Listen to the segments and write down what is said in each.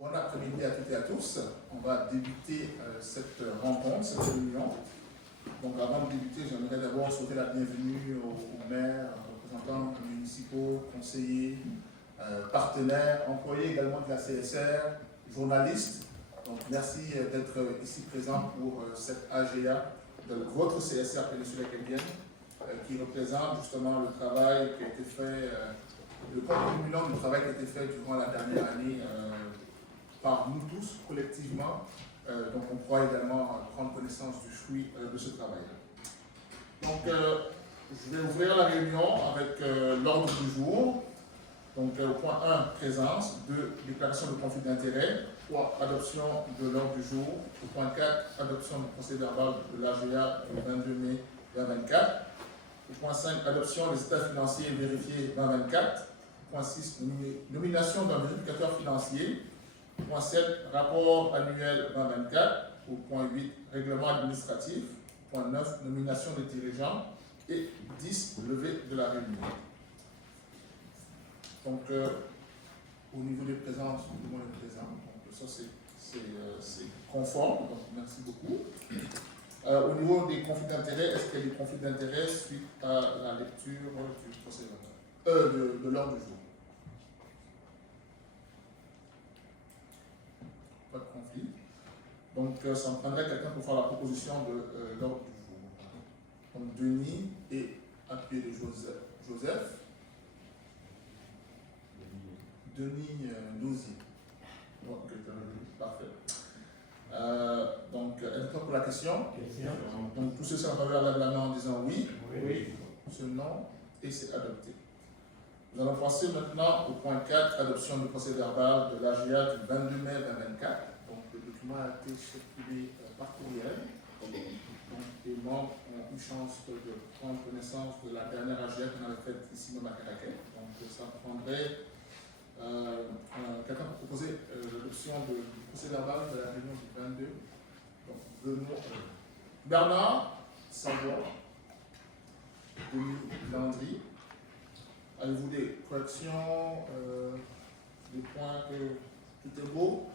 Bon après-midi à toutes et à tous. On va débuter cette rencontre, cette réunion. Donc avant de débuter, j'aimerais d'abord souhaiter la bienvenue aux maires, représentants municipaux, conseillers, partenaires, employés également de la CSR, journalistes. Donc merci d'être ici présents pour cette AGA de votre CSR péninsule acadienne qui représente justement le travail qui a été fait, le cumulant du travail qui a été fait durant la dernière année par nous tous, collectivement. Donc on pourra également prendre connaissance du fruit de ce travail. Donc je vais ouvrir la réunion avec l'ordre du jour. Donc au point 1, présence. 2, déclaration de conflit d'intérêt. 3, adoption de l'ordre du jour. Au point 4, adoption du procès-verbal de l'AGA du 22 mai 2024. Au point 5, adoption des états financiers vérifiés 2024. Au point 6, nomination d'un vérificateur financier. Au point 7, rapport annuel 2024. Au point 8, règlement administratif. Au point 9, nomination des dirigeants. Et 10, levée de la réunion. Donc, au niveau des présences, tout le monde est présent. Donc, ça, c'est conforme. Donc, merci beaucoup. Au niveau des conflits d'intérêts, est-ce qu'il y a des conflits d'intérêts suite à la lecture du procès-verbal de l'ordre du jour? Pas de conflit. Donc, ça me prendrait quelqu'un pour faire la proposition de l'ordre du jour. Donc, Denis et appuyé de Joseph. Denis Louzy. Ok, parfait. Donc, êtes-vous pour la question? Donc, tous ceux qui sont en faveur lèvent la main en disant oui. Oui. Ce non, et c'est adopté. Nous allons passer maintenant au point 4, adoption du procès-verbal de l'AGA du 22 mai 2024. Donc, le document a été circulé par courriel. Donc, les membres ont eu chance de prendre connaissance de la dernière AGA qu'on avait faite ici dans Caraquet. Donc, ça prendrait quelqu'un pour proposer l'adoption du procès-verbal de la réunion du 22. Donc, Bernard Savoie, Denis Landry. Avez-vous des corrections, des points que tout est beau?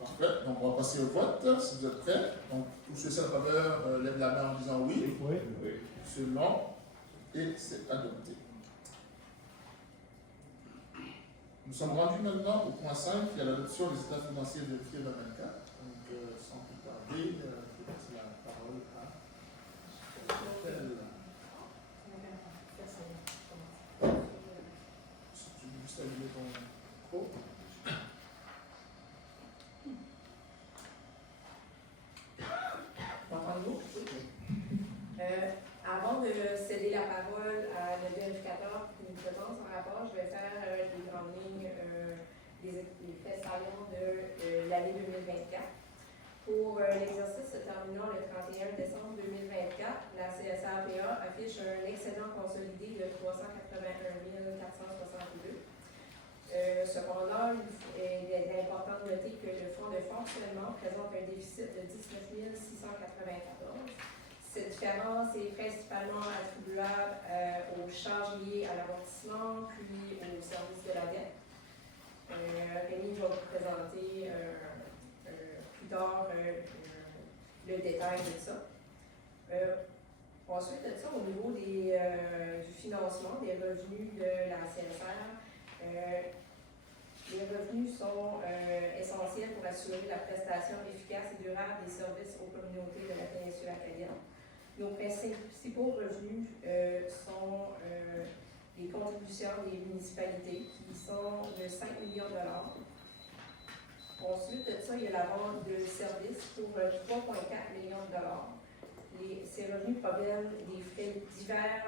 Parfait. Donc, on va passer au vote, si vous êtes prêts. Donc, tous ceux qui sont en faveur lèvent la main en disant oui. Oui. Ce non, et c'est adopté. Nous sommes rendus maintenant au point 5, qui est l'adoption des états financiers vérifiés 2024. Donc, sans plus tarder, je passe la parole à Estelle. Si tu veux juste allumer ton micro. M'entendez-vous? Avant de céder la parole à le vérificateur qui nous présente son rapport, je vais faire les grandes lignes des faits saillants de l'année 2024. Pour l'exercice se terminant le 31 décembre 2024, la CSRPA affiche un excédent consolidé de 381 462. Cependant, il est important de noter que le fonds de fonctionnement présente un déficit de 19 694. Cette différence est principalement attribuable aux charges liées à l'amortissement puis au service de la dette. Rémi va vous présenter plus tard le détail de ça. Ensuite de ça, au niveau du financement des revenus de la CSR, les revenus sont essentiels pour assurer la prestation efficace et durable des services aux communautés de la péninsule acadienne. Nos principaux revenus sont les contributions des municipalités qui sont de 5 millions de dollars. Ensuite de ça, il y a la vente de services pour 3,4 millions de dollars. Ces revenus proviennent des frais divers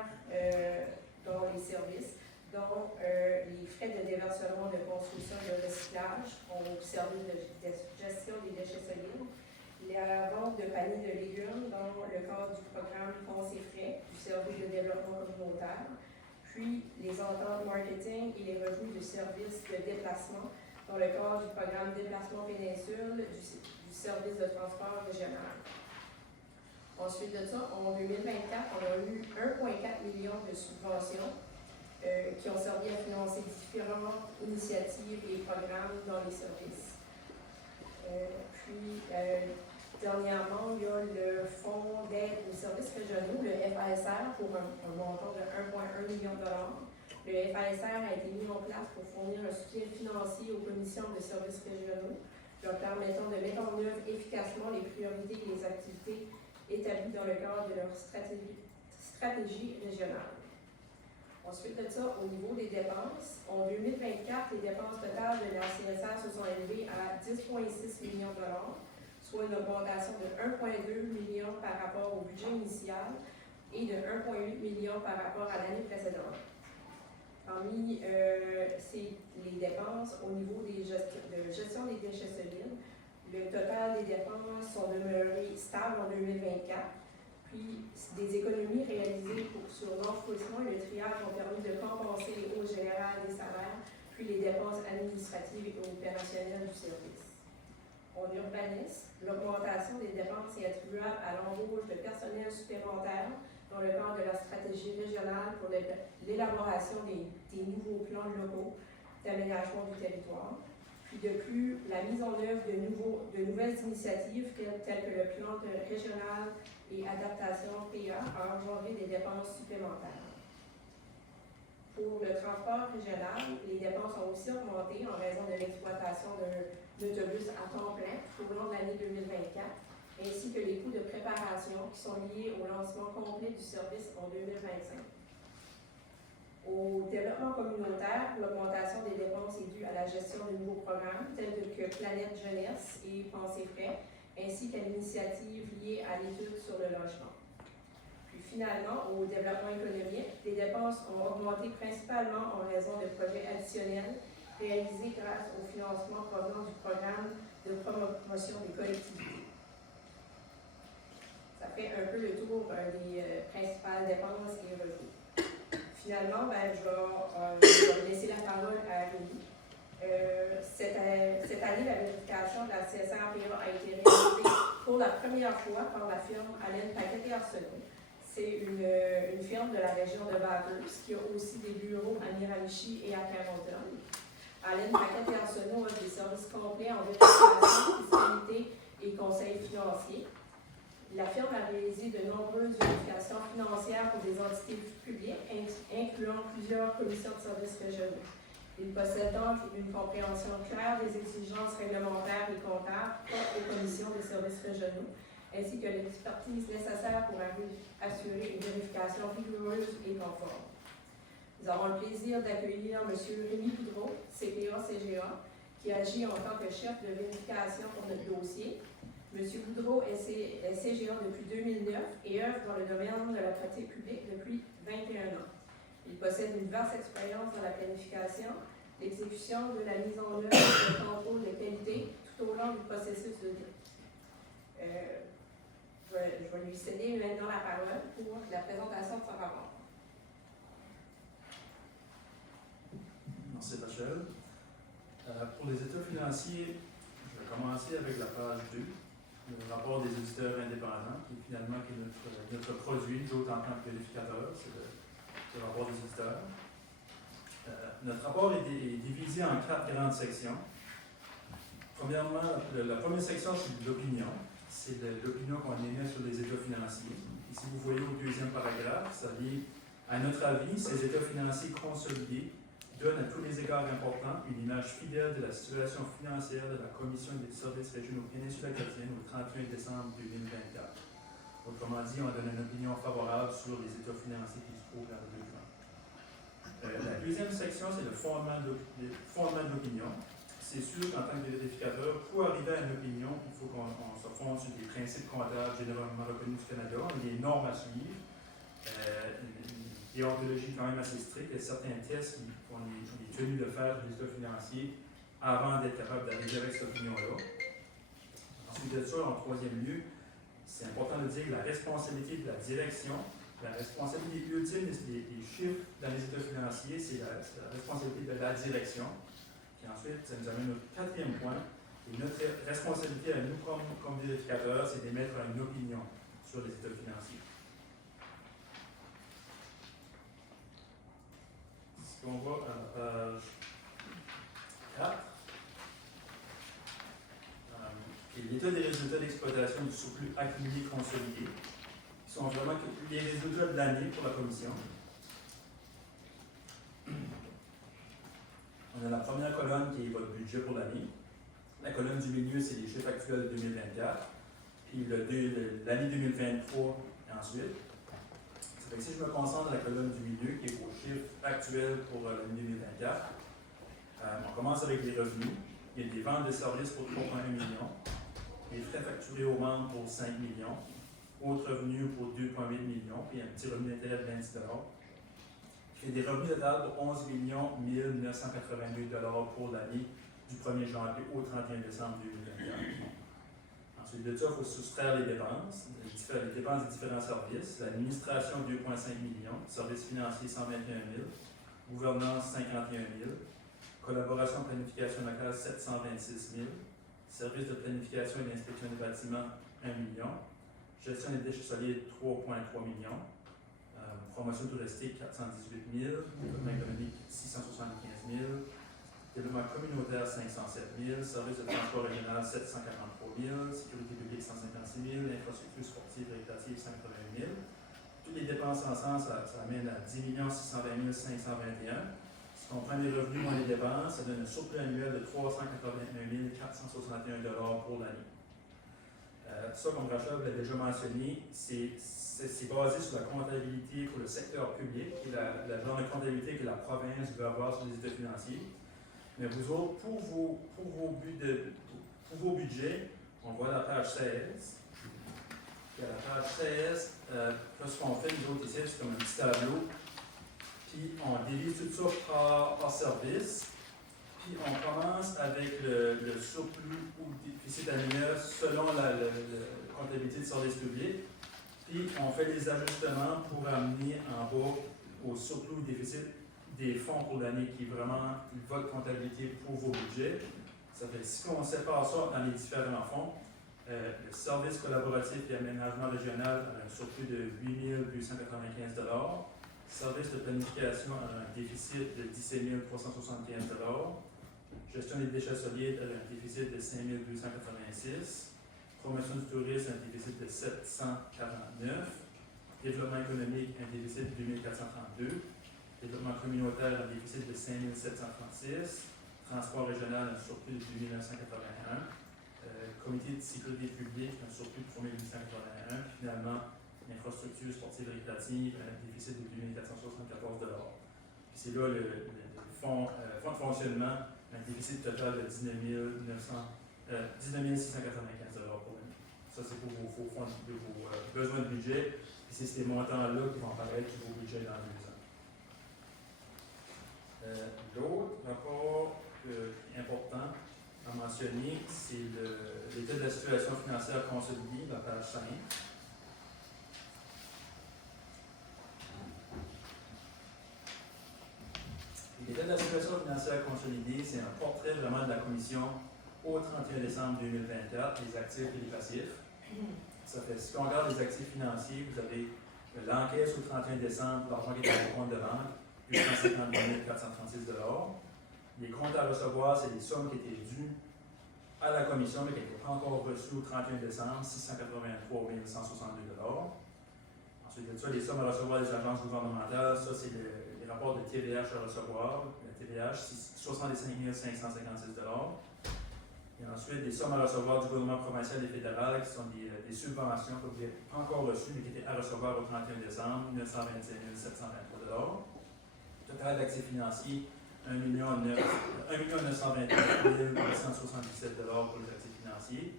dans les services, dont les frais de déversement de construction et de recyclage au service de gestion des déchets solides, la vente de paniers de légumes dans le cadre du programme Fonds et frais du service de développement communautaire, puis les ententes marketing et les revenus de services de déplacement dans le cadre du programme Déplacement Péninsule du service de transport régional. Ensuite de ça, en 2024, on a eu 1,4 million de subventions qui ont servi à financer différentes initiatives et programmes dans les services. Dernièrement, il y a le Fonds d'aide aux services régionaux, le FASR, pour un montant de 1,1 million de dollars. Le FASR a été mis en place pour fournir un soutien financier aux commissions de services régionaux, leur permettant de mettre en œuvre efficacement les priorités et les activités établies dans le cadre de leur stratégie régionale. Ensuite de ça, au niveau des dépenses, en 2024, les dépenses totales de la CSR se sont élevées à 10,6 millions de dollars, soit une augmentation de 1,2 million par rapport au budget initial et de 1,8 million par rapport à l'année précédente. Parmi les dépenses au niveau de gestion des déchets solides, le total des dépenses sont demeurées stables en 2024, puis des économies réalisées sur l'enfouissement et le triage ont permis de compenser les hausses générales des salaires, puis les dépenses administratives et opérationnelles du service. En urbanisme, l'augmentation des dépenses est attribuable à l'embauche de personnel supplémentaire dans le cadre de la stratégie régionale pour l'élaboration des nouveaux plans locaux d'aménagement du territoire. Puis de plus, la mise en œuvre de nouvelles initiatives telles que le plan régional et adaptation PA a engendré des dépenses supplémentaires. Pour le transport régional, les dépenses ont aussi augmenté en raison de l'exploitation d'un autobus à temps plein tout au long de l'année 2024, ainsi que les coûts de préparation qui sont liés au lancement complet du service en 2025. Au développement communautaire, l'augmentation des dépenses est due à la gestion de nouveaux programmes tels que Planète Jeunesse et Pensée Frais, ainsi qu'à l'initiative liée à l'étude sur le logement. Puis finalement, au développement économique, les dépenses ont augmenté principalement en raison de projets additionnels réalisés grâce au financement provenant du programme de promotion des collectivités. Ça fait un peu le tour des principales dépenses et revenus. Finalement, je vais laisser la parole à Rémi. Cette année, la vérification de la CSR-PA a été réalisée pour la première fois par la firme Allen Paquet et Arsenault. C'est une firme de la région de Bathurst qui a aussi des bureaux à Miramichi et à Carrollton. Allen Paquet et Arsenault a des services complets en vérification, fiscalité et conseil financier. La firme a réalisé de nombreuses vérifications financières pour des entités publiques, incluant plusieurs commissions de services régionaux. Il possède donc une compréhension claire des exigences réglementaires et comptables propres aux commissions de services régionaux, ainsi que l'expertise nécessaire pour assurer une vérification rigoureuse et conforme. Nous avons le plaisir d'accueillir M. Rémi Boudreau, CPA-CGA, qui agit en tant que chef de vérification pour notre dossier. M. Boudreau est CGA depuis 2009 et œuvre dans le domaine de la pratique publique depuis 21 ans. Il possède une vaste expérience dans la planification, l'exécution de la mise en œuvre de contrôle de qualité tout au long du processus de je vais lui céder maintenant la parole pour la présentation de son rapport. Merci Rachel. Pour les états financiers, je vais commencer avec la page 2. Le rapport des auditeurs indépendants, qui est finalement notre produit, d'autres en tant que vérificateur, c'est le rapport des auditeurs. Notre rapport est divisé en 4 grandes sections. Premièrement, la première section, c'est l'opinion. C'est l'opinion qu'on émet sur les états financiers. Ici, vous voyez au deuxième paragraphe, ça dit « À notre avis, ces états financiers consolidés donne à tous les égards importants une image fidèle de la situation financière de la Commission des services régionaux péninsule acadienne au 31 décembre 2024. Autrement dit, on donne une opinion favorable sur les états financiers qui se trouvent dans le document. La deuxième section, c'est le fondement de l'opinion. C'est sûr qu'en tant que vérificateur, pour arriver à une opinion, il faut qu'on se fonde sur des principes comptables généralement reconnus du Canada, des normes à suivre, une déontologie quand même assez stricte, et certains tests qu'on est tenu de faire sur les états financiers avant d'être capable d'arriver avec cette opinion-là. Ensuite de ça, en troisième lieu, c'est important de dire que la responsabilité de la direction, la responsabilité ultime des chiffres dans les états financiers, c'est la responsabilité de la direction. Puis ensuite, ça nous amène au quatrième point. Et notre responsabilité à nous comme vérificateurs, c'est d'émettre une opinion sur les états financiers. Si on va à la page 4, l'état des résultats d'exploitation du surplus accumulé consolidé, qui sont vraiment les résultats de l'année pour la commission. On a la première colonne qui est votre budget pour l'année. La colonne du milieu, c'est les chiffres actuels de 2024. Puis l'année 2023 et ensuite. Ça fait que si je me concentre sur la colonne du milieu, qui est vos chiffres actuels pour l'année 2024, on commence avec les revenus. Il y a des ventes de services pour 3,1 millions, des frais facturés aux membres pour 5 millions, autres revenus pour 2,8 millions, puis un petit revenu d'intérêt de 26 Il y a des revenus totaux pour 11 982 pour l'année du 1er janvier au 31 décembre 2024. Ensuite de ça, il faut soustraire les dépenses des différents services. L'administration, 2,5 millions, services financiers, 121 000, gouvernance, 51 000, collaboration planification locale, 726 000, service de planification et d'inspection des bâtiments, 1 million, gestion des déchets solides, 3,3 millions, promotion touristique, 418 000, développement économique, 675 000, développement communautaire, 507 000, service de transport régional, 743 000, sécurité publique, 156 000, infrastructure sportive et récréative, 180 000. Toutes les dépenses ensemble, ça amène à 10 620 521. Si on prend les revenus moins les dépenses, ça donne un surplus annuel de 389 461 pour l'année. Ça, comme Rachel l'a déjà mentionné, c'est basé sur la comptabilité pour le secteur public, qui est la genre de comptabilité que la province veut avoir sur les états financiers. Mais vous autres, pour vos budgets, on voit la page 16. Puis à la page 16, là, ce qu'on fait, nous autres ici, c'est comme un petit tableau. Puis on divise tout ça par service. Puis on commence avec le surplus ou déficit annuel selon la comptabilité de service public. Puis on fait les ajustements pour amener en bas au surplus ou déficit des fonds pour l'année qui est vraiment votre comptabilité pour vos budgets. Ça fait si on sépare ça dans les différents fonds, le service collaboratif et aménagement régional a un surplus de 8 295 service de planification a un déficit de 17 375 gestion des déchets solides a un déficit de 5 286 promotion du tourisme a un déficit de 749 développement économique un déficit de 2432 développement communautaire, un déficit de 5 736. Transport régional, un surplus de 2 981. Comité de sécurité publique, un surplus de 3 881. Puis finalement, infrastructure sportive et récréative, un déficit de 2 474 Puis c'est là le fonds de fonctionnement, un déficit total de 19 695 pour l'année. Ça, c'est pour vos besoins de budget. Puis c'est ces montants-là qui vont apparaître sur vos budgets dans 2 ans. L'autre rapport important à mentionner, c'est l'état de la situation financière consolidée, la page 5. L'état de la situation financière consolidée, c'est un portrait vraiment de la commission au 31 décembre 2024, les actifs et les passifs. Ça fait, si on regarde les actifs financiers, vous avez l'encaisse au 31 décembre, l'argent qui est dans le compte de banque, 851 436 Les comptes à recevoir, c'est des sommes qui étaient dues à la commission, mais qui n'étaient pas encore reçues au 31 décembre, 683 162 Ensuite de ça, les sommes à recevoir des agences gouvernementales, ça, c'est les rapports de TVH à recevoir. Le TVH, c'est 65 556 Et ensuite, des sommes à recevoir du gouvernement provincial et fédéral, qui sont des subventions que vous n'avez pas encore reçues, mais qui étaient à recevoir au 31 décembre, 925 723 Total d'actifs financiers, 1 928 877 pour les actifs financiers.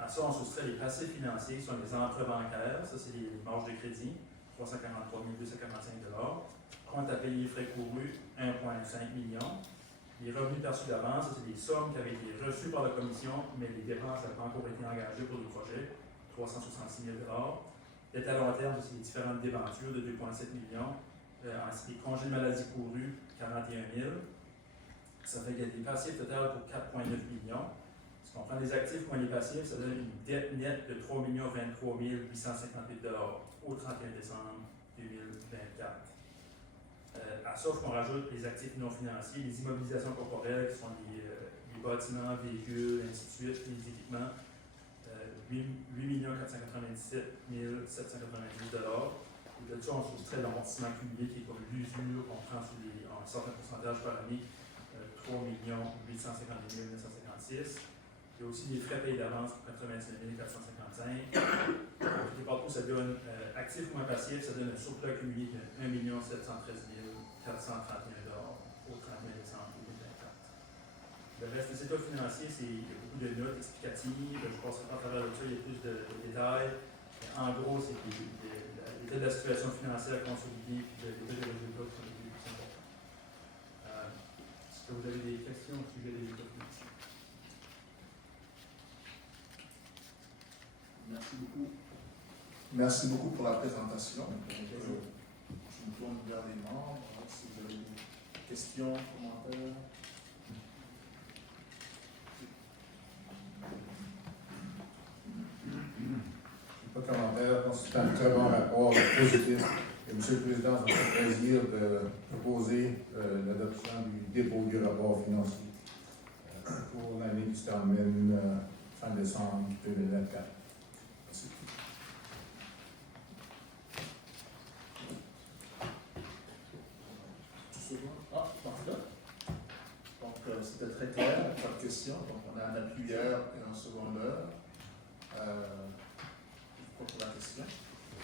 À ça, on soustrait les passifs financiers, qui sont les emprunts bancaires, ça c'est les marges de crédit, 343 245 Compte à payer frais courus, 1,5 million. Les revenus perçus d'avance, ça c'est des sommes qui avaient été reçues par la commission, mais les dépenses n'avaient pas encore été engagées pour le projet, 366 000 Dette à long terme, ça c'est les différentes débentures de 2,7 millions. Ensuite, les congés de maladie courus, 41 000 Ça fait qu'il y a des passifs total pour 4,9 millions. Si on prend les actifs moins les passifs, ça donne une dette nette de 3 23 858 au 31 décembre 2024. À ça, il faut qu'on rajoute les actifs non financiers, les immobilisations corporelles, qui sont les bâtiments, véhicules, ainsi de suite, les équipements. 8 497 790 $. Et de ça, on soustrait l'amortissement cumulé qui est comme l'usure qu'on prend sur un certain pourcentage par année, 3 852 956. Il y a aussi des frais payés d'avance pour 85 455. Et partout, ça donne actif moins passif, ça donne un surplus accumulé de 1 713 431 $ au 31 décembre 2024. Le reste des états financiers, il y a beaucoup de notes explicatives. Je ne passerai pas à travers le ça, il y a plus de détails. En gros, c'est l'état de la situation financière consolidée et l'état des résultats qui sont les plus importants. Est-ce que vous avez des questions au sujet des états financiers? Merci beaucoup. Merci beaucoup pour la présentation. Je me tourne vers les membres. Si vous avez des questions, commentaires. Pas de commentaire. C'est un très bon rapport positif. Et M. le Président, ça me fait plaisir de proposer l'adoption du dépôt du rapport financier pour l'année qui se termine fin décembre 2024. Merci. Ah, parfait. Donc, c'était très clair, pas de questions. Donc, on a un appuyeur et un secondeur. Pour la question.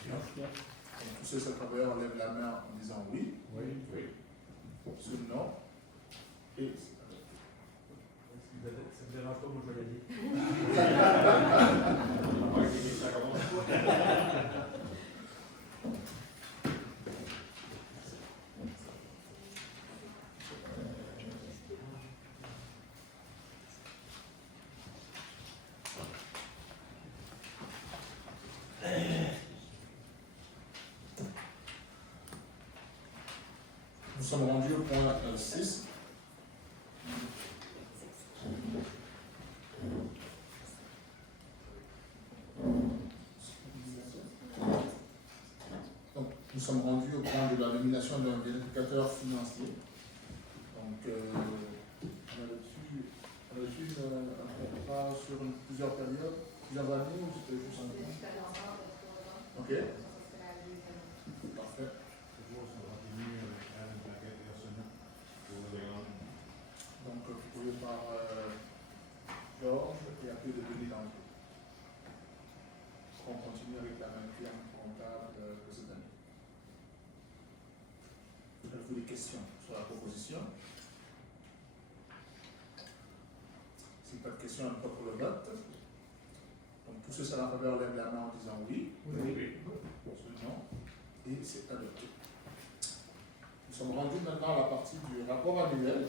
Donc, tous ces secondeurs lèvent la main en disant oui. Oui. Sur non. Et Ça ne me dérange pas, moi je vais y aller. nous sommes rendus au point 6. Donc, nous sommes rendus au point de la nomination d'un vérificateur financier. Donc, on a reçu un contrat sur plusieurs périodes, plusieurs années, ou c'était juste un an? Ok. Parfait. Donc, vous pouvez par Georges et après de donner dans le groupe. On continue avec la même firme comptable de cette année. Avez-vous des questions sur la proposition? Si pas de questions, on pas pour le vote. Donc, tous ceux qui sont en faveur lèvent la main en disant oui. Oui. Non. Et c'est adopté. Nous sommes rendus maintenant à la partie du rapport annuel.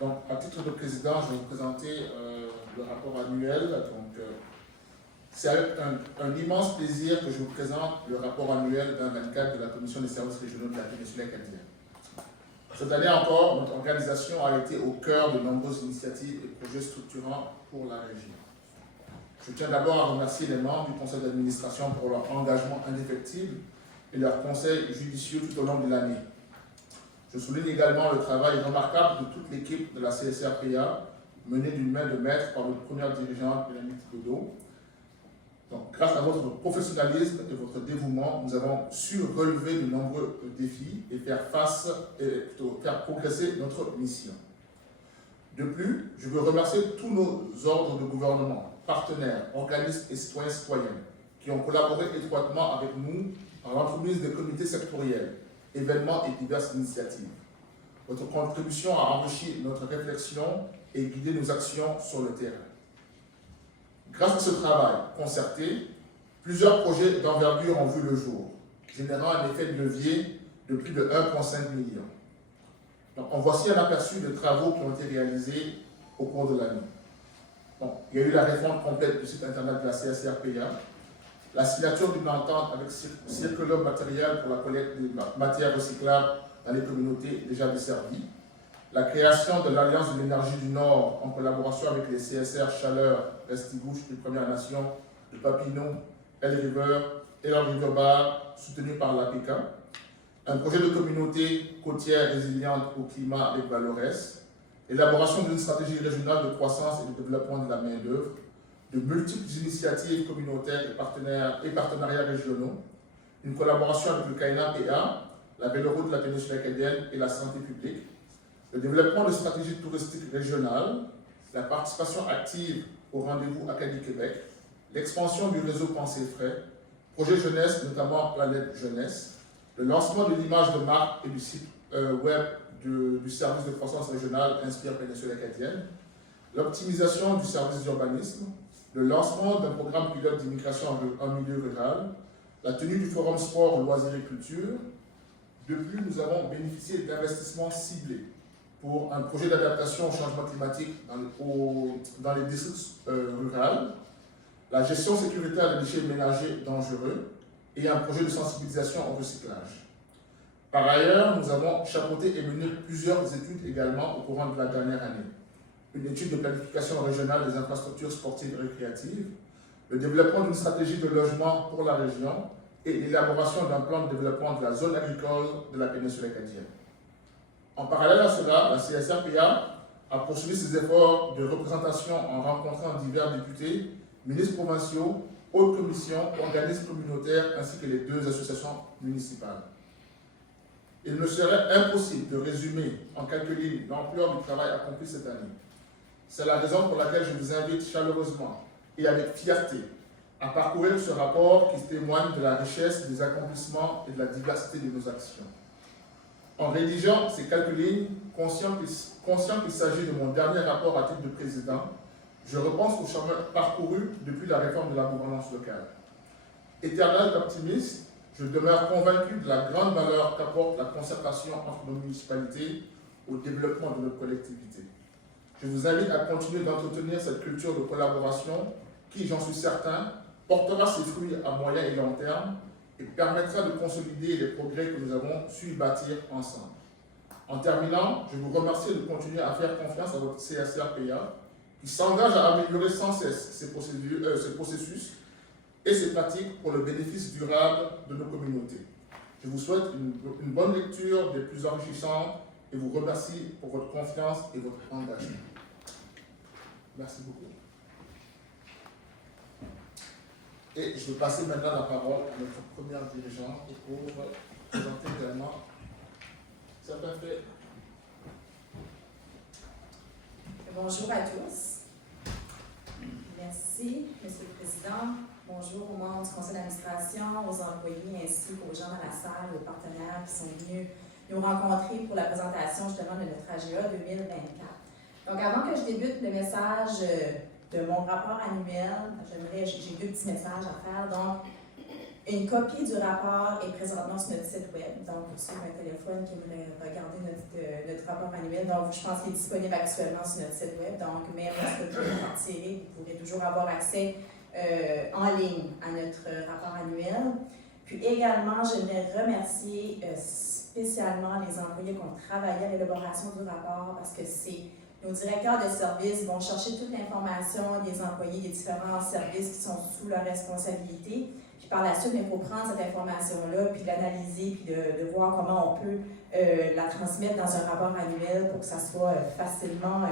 Donc, à titre de président, je vais vous présenter le rapport annuel. Donc, c'est avec un immense plaisir que je vous présente le rapport annuel 2024 de la Commission des services régionaux de la péninsule acadienne. Cette année encore, notre organisation a été au cœur de nombreuses initiatives et projets structurants pour la région. Je tiens d'abord à remercier les membres du conseil d'administration pour leur engagement indéfectible et leur conseil judicieux tout au long de l'année. Je souligne également le travail remarquable de toute l'équipe de la CSRPA, menée d'une main de maître par notre première dirigeante, Mélanie Thibodeau. Donc, grâce à votre professionnalisme et votre dévouement, nous avons su relever de nombreux défis et faire progresser notre mission. De plus, je veux remercier tous nos ordres de gouvernement, partenaires, organismes et citoyennes qui ont collaboré étroitement avec nous en l'entremise des comités sectoriels, événements et diverses initiatives. Votre contribution a enrichi notre réflexion et guidé nos actions sur le terrain. Grâce à ce travail concerté, plusieurs projets d'envergure ont vu le jour, générant un effet de levier de plus de 1,5 million. Donc, en voici un aperçu des travaux qui ont été réalisés au cours de l'année. Il y a eu la refonte complète du site internet de la CSRPA, la signature d'une entente avec Circulum Matériel pour la collecte des matières recyclables dans les communautés déjà desservies, la création de l'Alliance de l'énergie du Nord en collaboration avec les CSR Chaleur, Restigouche et Premières Nations de Papineau, El River et la Riverbar, soutenu par l'APK, un projet de communauté côtière résiliente au climat avec Valores, élaboration d'une stratégie régionale de croissance et de développement de la main-d'œuvre, de multiples initiatives communautaires et partenariats régionaux, une collaboration avec le CAINA-PA, la Véloroute de la péninsule acadienne et la santé publique, le développement de stratégies touristiques régionales, la participation active au rendez-vous Acadie-Québec, l'expansion du réseau Pensée Frais, projet jeunesse, notamment Planète Jeunesse, le lancement de l'image de marque et du site web du service de croissance régionale Inspire Péninsule Acadienne, l'optimisation du service d'urbanisme, le lancement d'un programme pilote d'immigration en milieu rural, la tenue du forum sport, loisirs et culture. De plus, nous avons bénéficié d'investissements ciblés pour un projet d'adaptation au changement climatique dans les districts ruraux, la gestion sécuritaire des déchets ménagers dangereux et un projet de sensibilisation au recyclage. Par ailleurs, nous avons chapeauté et mené plusieurs études également au courant de la dernière année. Une étude de planification régionale des infrastructures sportives et récréatives, le développement d'une stratégie de logement pour la région et l'élaboration d'un plan de développement de la zone agricole de la péninsule acadienne. En parallèle à cela, la CSRPA a poursuivi ses efforts de représentation en rencontrant divers députés, ministres provinciaux, hautes commissions, organismes communautaires ainsi que les 2 associations municipales. Il me serait impossible de résumer en quelques lignes l'ampleur du travail accompli cette année. C'est la raison pour laquelle je vous invite chaleureusement et avec fierté à parcourir ce rapport qui témoigne de la richesse des accomplissements et de la diversité de nos actions. En rédigeant ces quelques lignes, conscient qu'il s'agit de mon dernier rapport à titre de président, je repense au chemin parcouru depuis la réforme de la gouvernance locale. Éternel optimiste, je demeure convaincu de la grande valeur qu'apporte la concertation entre nos municipalités au développement de notre collectivité. Je vous invite à continuer d'entretenir cette culture de collaboration qui, j'en suis certain, portera ses fruits à moyen et long terme et permettra de consolider les progrès que nous avons su bâtir ensemble. En terminant, je vous remercie de continuer à faire confiance à votre CSRPA qui s'engage à améliorer sans cesse ces processus et ces pratiques pour le bénéfice durable de nos communautés. Je vous souhaite une bonne lecture des plus enrichissantes et vous remercie pour votre confiance et votre engagement. Merci beaucoup. Et je vais passer maintenant la parole à notre première dirigeante pour présenter également certains faits. Bonjour à tous. Merci, Monsieur le Président. Bonjour aux membres du conseil d'administration, aux employés ainsi qu'aux gens dans la salle, aux partenaires qui sont venus nous rencontrer pour la présentation justement de notre AGA 2024. Donc avant que je débute le message de mon rapport annuel, j'ai 2 petits messages à faire. Donc, une copie du rapport est présentement sur notre site web. Donc, pour ceux qui ont un téléphone qui aimeraient regarder notre rapport annuel, donc je pense qu'il est disponible actuellement sur notre site web. Donc, même lorsque vous le retirez, vous pourrez toujours avoir accès en ligne à notre rapport annuel. Puis également, j'aimerais remercier spécialement les employés qui ont travaillé à l'élaboration du rapport parce que nos directeurs de services vont chercher toute l'information des employés des différents services qui sont sous leur responsabilité. Puis par la suite, il faut prendre cette information-là, puis l'analyser, puis de voir comment on peut la transmettre dans un rapport annuel pour que ça soit facilement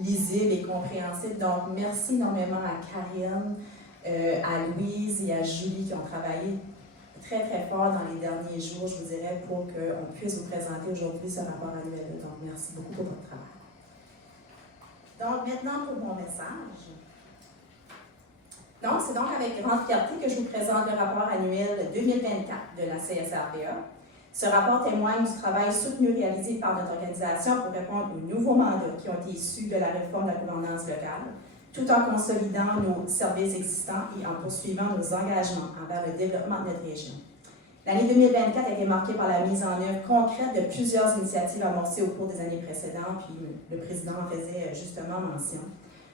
lisible et compréhensible. Donc, merci énormément à Karine, à Louise et à Julie qui ont travaillé très, très fort dans les derniers jours, je vous dirais, pour qu'on puisse vous présenter aujourd'hui ce rapport annuel. Donc, merci beaucoup pour votre travail. Donc, maintenant pour mon message. Donc, c'est donc avec grande fierté que je vous présente le rapport annuel 2024 de la CSRPA. Ce rapport témoigne du travail soutenu réalisé par notre organisation pour répondre aux nouveaux mandats qui ont été issus de la réforme de la gouvernance locale, tout en consolidant nos services existants et en poursuivant nos engagements envers le développement de notre région. L'année 2024 a été marquée par la mise en œuvre concrète de plusieurs initiatives amorcées au cours des années précédentes, puis le président en faisait justement mention.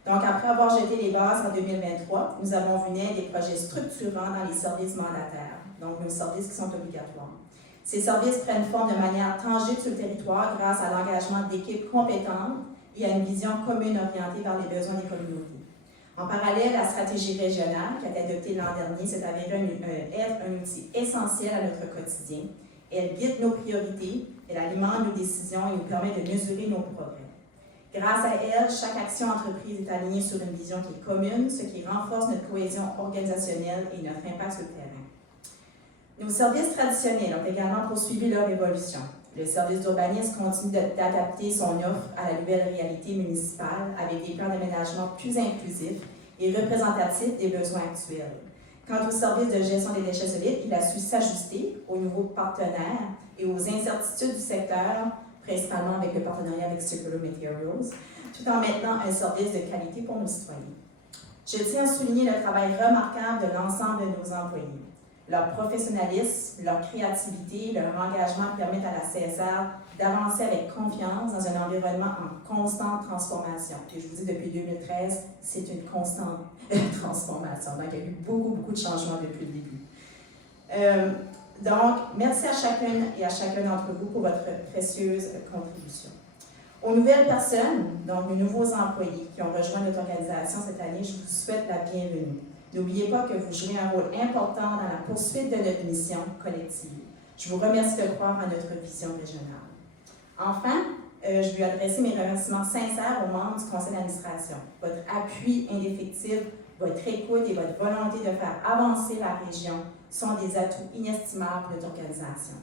Donc, après avoir jeté les bases en 2023, nous avons vu naître des projets structurants dans les services mandataires, donc nos services qui sont obligatoires. Ces services prennent forme de manière tangible sur le territoire grâce à l'engagement d'équipes compétentes et à une vision commune orientée vers les besoins des communautés. En parallèle, la stratégie régionale qui a été adoptée l'an dernier s'est avérée être un outil essentiel à notre quotidien. Elle guide nos priorités, elle alimente nos décisions et nous permet de mesurer nos progrès. Grâce à elle, chaque action entreprise est alignée sur une vision qui est commune, ce qui renforce notre cohésion organisationnelle et notre impact sur le terrain. Nos services traditionnels ont également poursuivi leur évolution. Le service d'urbanisme continue d'adapter son offre à la nouvelle réalité municipale avec des plans d'aménagement plus inclusifs et représentatifs des besoins actuels. Quant au service de gestion des déchets solides, il a su s'ajuster aux nouveaux partenaires et aux incertitudes du secteur, principalement avec le partenariat avec Circular Materials, tout en maintenant un service de qualité pour nos citoyens. Je tiens à souligner le travail remarquable de l'ensemble de nos employés. Leur professionnalisme, leur créativité, leur engagement permettent à la CSR d'avancer avec confiance dans un environnement en constante transformation. Et je vous dis, depuis 2013, c'est une constante transformation. Donc, il y a eu beaucoup de changements depuis le début. Donc, merci à chacune et à chacun d'entre vous pour votre précieuse contribution. Aux nouvelles personnes, donc nos nouveaux employés qui ont rejoint notre organisation cette année, je vous souhaite la bienvenue. N'oubliez pas que vous jouez un rôle important dans la poursuite de notre mission collective. Je vous remercie de croire à notre vision régionale. Enfin, je veux adresser mes remerciements sincères aux membres du conseil d'administration. Votre appui indéfectible, votre écoute et votre volonté de faire avancer la région sont des atouts inestimables de notre organisation.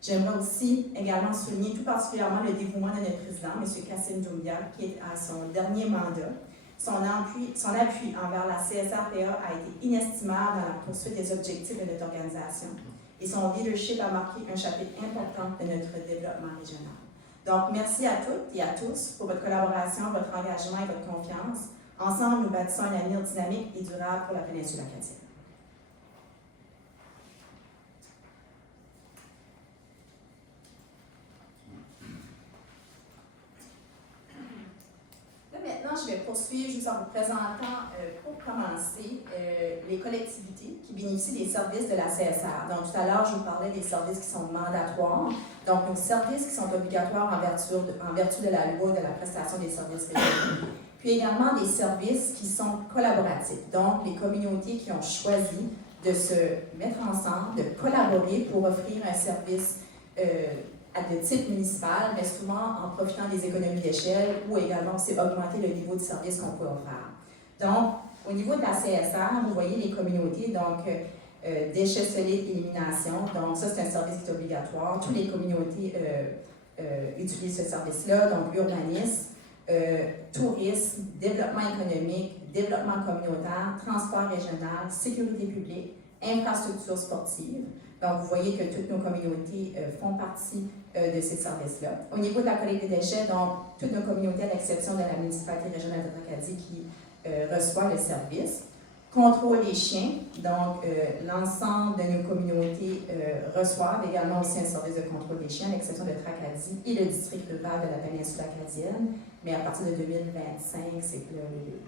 J'aimerais aussi également souligner tout particulièrement le dévouement de notre président, M. Kassim Doumbia, qui est à son dernier mandat. Son appui envers la CSRPA a été inestimable dans la poursuite des objectifs de notre organisation et son leadership a marqué un chapitre important de notre développement régional. Donc, merci à toutes et à tous pour votre collaboration, votre engagement et votre confiance. Ensemble, nous bâtissons un avenir dynamique et durable pour la péninsule acadienne. Maintenant, je vais poursuivre juste en vous présentant, pour commencer, les collectivités qui bénéficient des services de la CSR. Donc, tout à l'heure, je vous parlais des services qui sont mandatoires. Donc, nos services qui sont obligatoires en vertu de la loi de la prestation des services régionaux. Puis également des services qui sont collaboratifs. Donc, les communautés qui ont choisi de se mettre ensemble, de collaborer pour offrir un service de type municipal, mais souvent en profitant des économies d'échelle ou également aussi augmenter le niveau de service qu'on peut offrir. Donc, au niveau de la CSR, vous voyez les communautés, donc déchets solides, élimination, donc ça c'est un service qui est obligatoire. Toutes les communautés utilisent ce service-là, donc urbanisme, tourisme, développement économique, développement communautaire, transport régional, sécurité publique, infrastructures sportives. Donc, vous voyez que toutes nos communautés font partie de ces services-là. Au niveau de la collecte des déchets, donc, toutes nos communautés, à l'exception de la municipalité régionale d'Acadie qui reçoit le service. Contrôle des chiens, donc l'ensemble de nos communautés reçoivent également aussi un service de contrôle des chiens, à l'exception de Tracadie et le district rural de la péninsule acadienne. Mais à partir de 2025, c'est que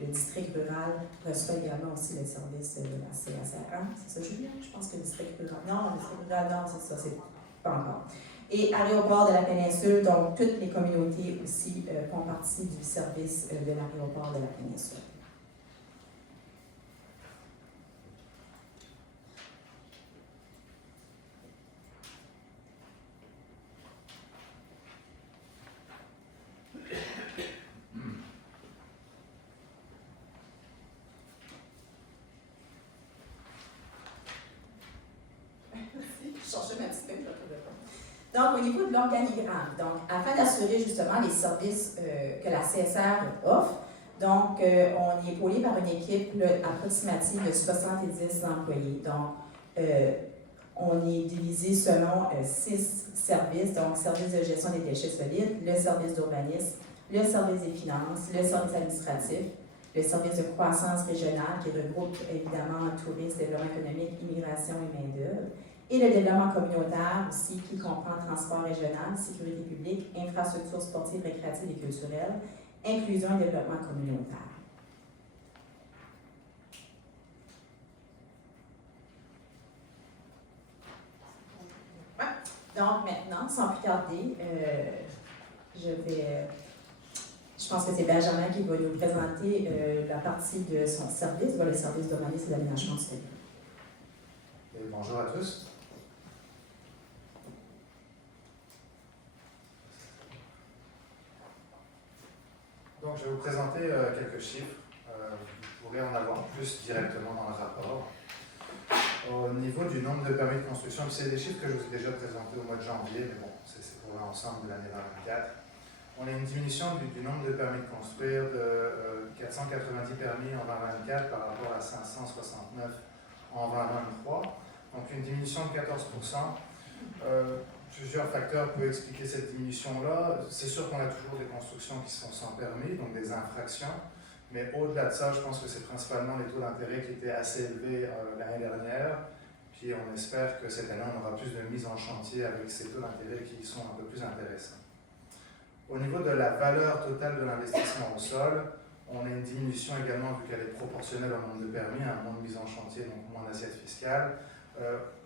le district rural reçoit également aussi le service de la CSR. C'est ça, Julien? Je pense que le district rural. Non, le district rural, non, c'est ça, c'est pas encore. Et aéroport de la péninsule, donc toutes les communautés aussi font partie du service de l'aéroport de la péninsule. Donc, au niveau de l'organigramme, donc, afin d'assurer justement les services que la CSR offre, donc, on est épaulé par une équipe approximative de 70 employés. Donc, on est divisé selon 6 services, donc service de gestion des déchets solides, le service d'urbanisme, le service des finances, le service administratif, le service de croissance régionale qui regroupe évidemment tourisme, développement économique, immigration et main-d'œuvre, et le développement communautaire aussi qui comprend transport régional, sécurité publique, infrastructures sportives, récréatives et culturelles, inclusion et développement communautaire. Donc maintenant, sans plus tarder, je Je pense que c'est Benjamin qui va nous présenter la partie de son service, le service d'urbanisme et d'aménagement du territoire. Et bonjour à tous. Donc, je vais vous présenter quelques chiffres. Vous pourrez en avoir plus directement dans le rapport. Au niveau du nombre de permis de construction, c'est des chiffres que je vous ai déjà présentés au mois de janvier, mais bon, c'est pour l'ensemble de l'année 2024. On a une diminution du nombre de permis de construire de 490 permis en 2024 par rapport à 569 en 2023. Donc une diminution de 14%. Plusieurs facteurs peuvent expliquer cette diminution-là. C'est sûr qu'on a toujours des constructions qui sont sans permis, donc des infractions. Mais au-delà de ça, je pense que c'est principalement les taux d'intérêt qui étaient assez élevés l'année dernière. Puis on espère que cette année, on aura plus de mise en chantier avec ces taux d'intérêt qui sont un peu plus intéressants. Au niveau de la valeur totale de l'investissement au sol, on a une diminution également vu qu'elle est proportionnelle au nombre de permis, un moins de mise en chantier, donc moins d'assiette fiscale.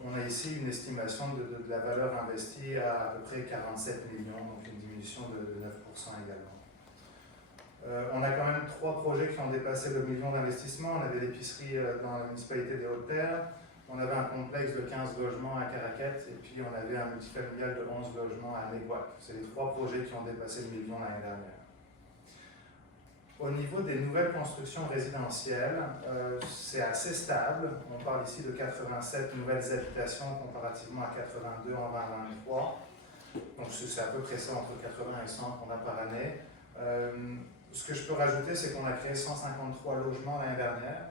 On a ici une estimation de la valeur investie à peu près 47 millions, donc une diminution de 9% également. On a quand même 3 projets qui ont dépassé le million d'investissement. On avait l'épicerie dans la municipalité des Hautes-Terres, on avait un complexe de 15 logements à Caraquette, et puis on avait un multifamilial de 11 logements à Néguac. C'est les 3 projets qui ont dépassé le million l'année dernière. Au niveau des nouvelles constructions résidentielles, c'est assez stable. On parle ici de 87 nouvelles habitations comparativement à 82 en 2023. Donc c'est à peu près ça, entre 80 et 100 qu'on a par année. Ce que je peux rajouter, c'est qu'on a créé 153 logements l'année dernière.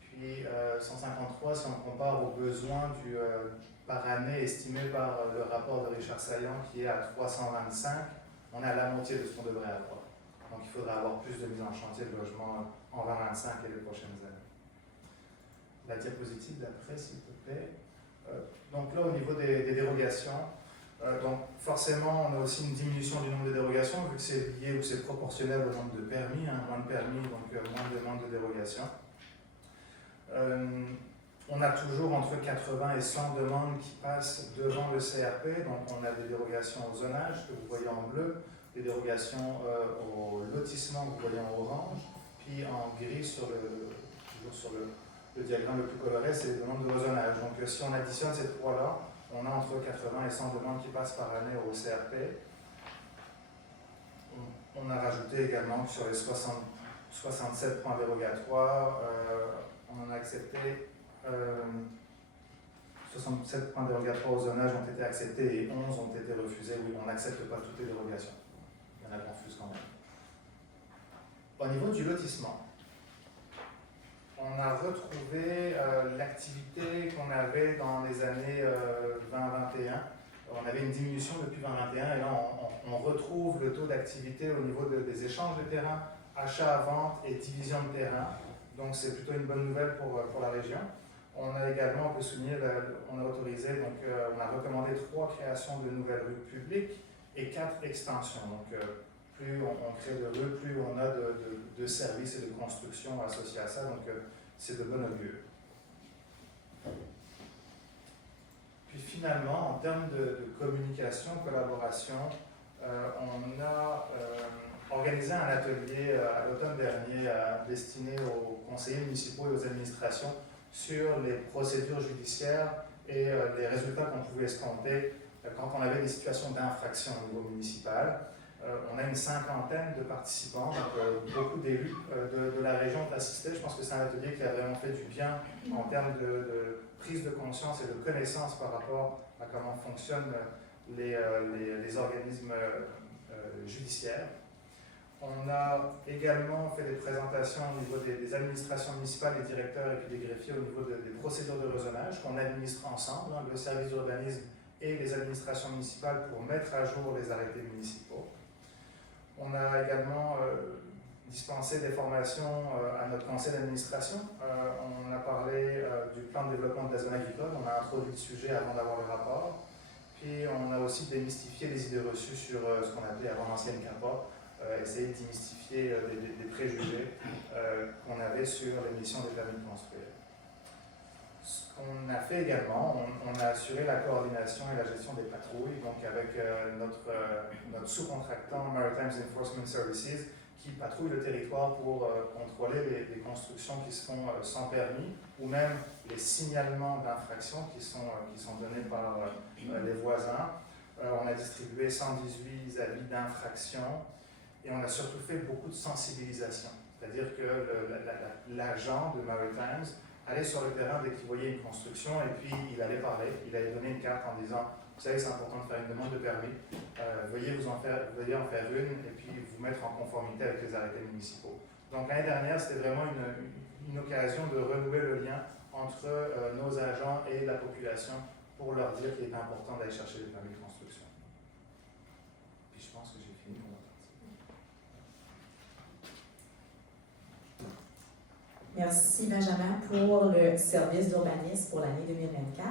Puis 153, si on compare aux besoins par année estimés par le rapport de Richard Saillant, qui est à 325, on est à la moitié de ce qu'on devrait avoir. Donc il faudra avoir plus de mise en chantier de logements en 2025 et les prochaines années. La diapositive d'après, s'il te plaît. Donc là, au niveau des dérogations, donc forcément, on a aussi une diminution du nombre de dérogations, vu que c'est lié ou c'est proportionnel au nombre de permis, moins de permis, donc moins de demandes de dérogation. On a toujours entre 80 et 100 demandes qui passent devant le CRP, donc on a des dérogations au zonage que vous voyez en bleu, des dérogations au lotissement que vous voyez en orange, puis en gris toujours sur le diagramme le plus coloré, c'est les demandes de rezonage. Donc si on additionne ces 3-là, on a entre 80 et 100 demandes qui passent par année au CRP. On a rajouté également que sur les 67 points dérogatoires, on en a accepté 67 points dérogatoires au zonage ont été acceptés et 11 ont été refusés. Oui, on n'accepte pas toutes les dérogations. Il y en a qu'on refuse quand même. Au niveau du lotissement, on a retrouvé l'activité qu'on avait dans les années 2021. On avait une diminution depuis 2021 et là on retrouve le taux d'activité au niveau des échanges de terrain, achat, vente et division de terrain. Donc c'est plutôt une bonne nouvelle pour la région. On a également, on peut souligner, on a autorisé, donc on a recommandé 3 créations de nouvelles rues publiques et 4 extensions. Donc plus on crée de rues, plus on a de services et de constructions associés à ça. Donc c'est de bon augure. Puis finalement, en termes de communication, collaboration, on a organisé un atelier à l'automne dernier destiné aux conseillers municipaux et aux administrations sur les procédures judiciaires et les résultats qu'on pouvait escompter quand on avait des situations d'infraction au niveau municipal. On a une 50aine de participants, donc beaucoup d'élus de la région ont assisté. Je pense que c'est un atelier qui a vraiment fait du bien en termes de prise de conscience et de connaissance par rapport à comment fonctionnent les organismes judiciaires. On a également fait des présentations au niveau des administrations municipales, des directeurs et puis des greffiers au niveau des procédures de rezonage qu'on administre ensemble, le service d'urbanisme et les administrations municipales pour mettre à jour les arrêtés municipaux. On a également dispensé des formations à notre conseil d'administration. On a parlé du plan de développement de la zone agricole, on a introduit le sujet avant d'avoir le rapport. Puis on a aussi démystifié les idées reçues sur ce qu'on appelait avant l'ancienne CAPA, essayer de démystifier des préjugés qu'on avait sur l'émission des permis de construire. Ce qu'on a fait également, on a assuré la coordination et la gestion des patrouilles, donc avec notre sous-contractant Maritime Enforcement Services, qui patrouillent le territoire pour contrôler les constructions qui se font sans permis ou même les signalements d'infraction qui sont donnés par les voisins. On a distribué 118 avis d'infraction et on a surtout fait beaucoup de sensibilisation. C'est-à-dire que l'agent de Maritimes allait sur le terrain dès qu'il voyait une construction et puis il allait parler, il allait donner une carte en disant « Vous savez, c'est important de faire une demande de permis, veuillez en faire une et puis vous mettre en conformité avec les arrêtés municipaux. » Donc l'année dernière, c'était vraiment une occasion de renouer le lien entre nos agents et la population pour leur dire qu'il est important d'aller chercher des permis de construction. Puis je pense que j'ai fini mon partie. Merci Benjamin pour le service d'urbanisme pour l'année 2024.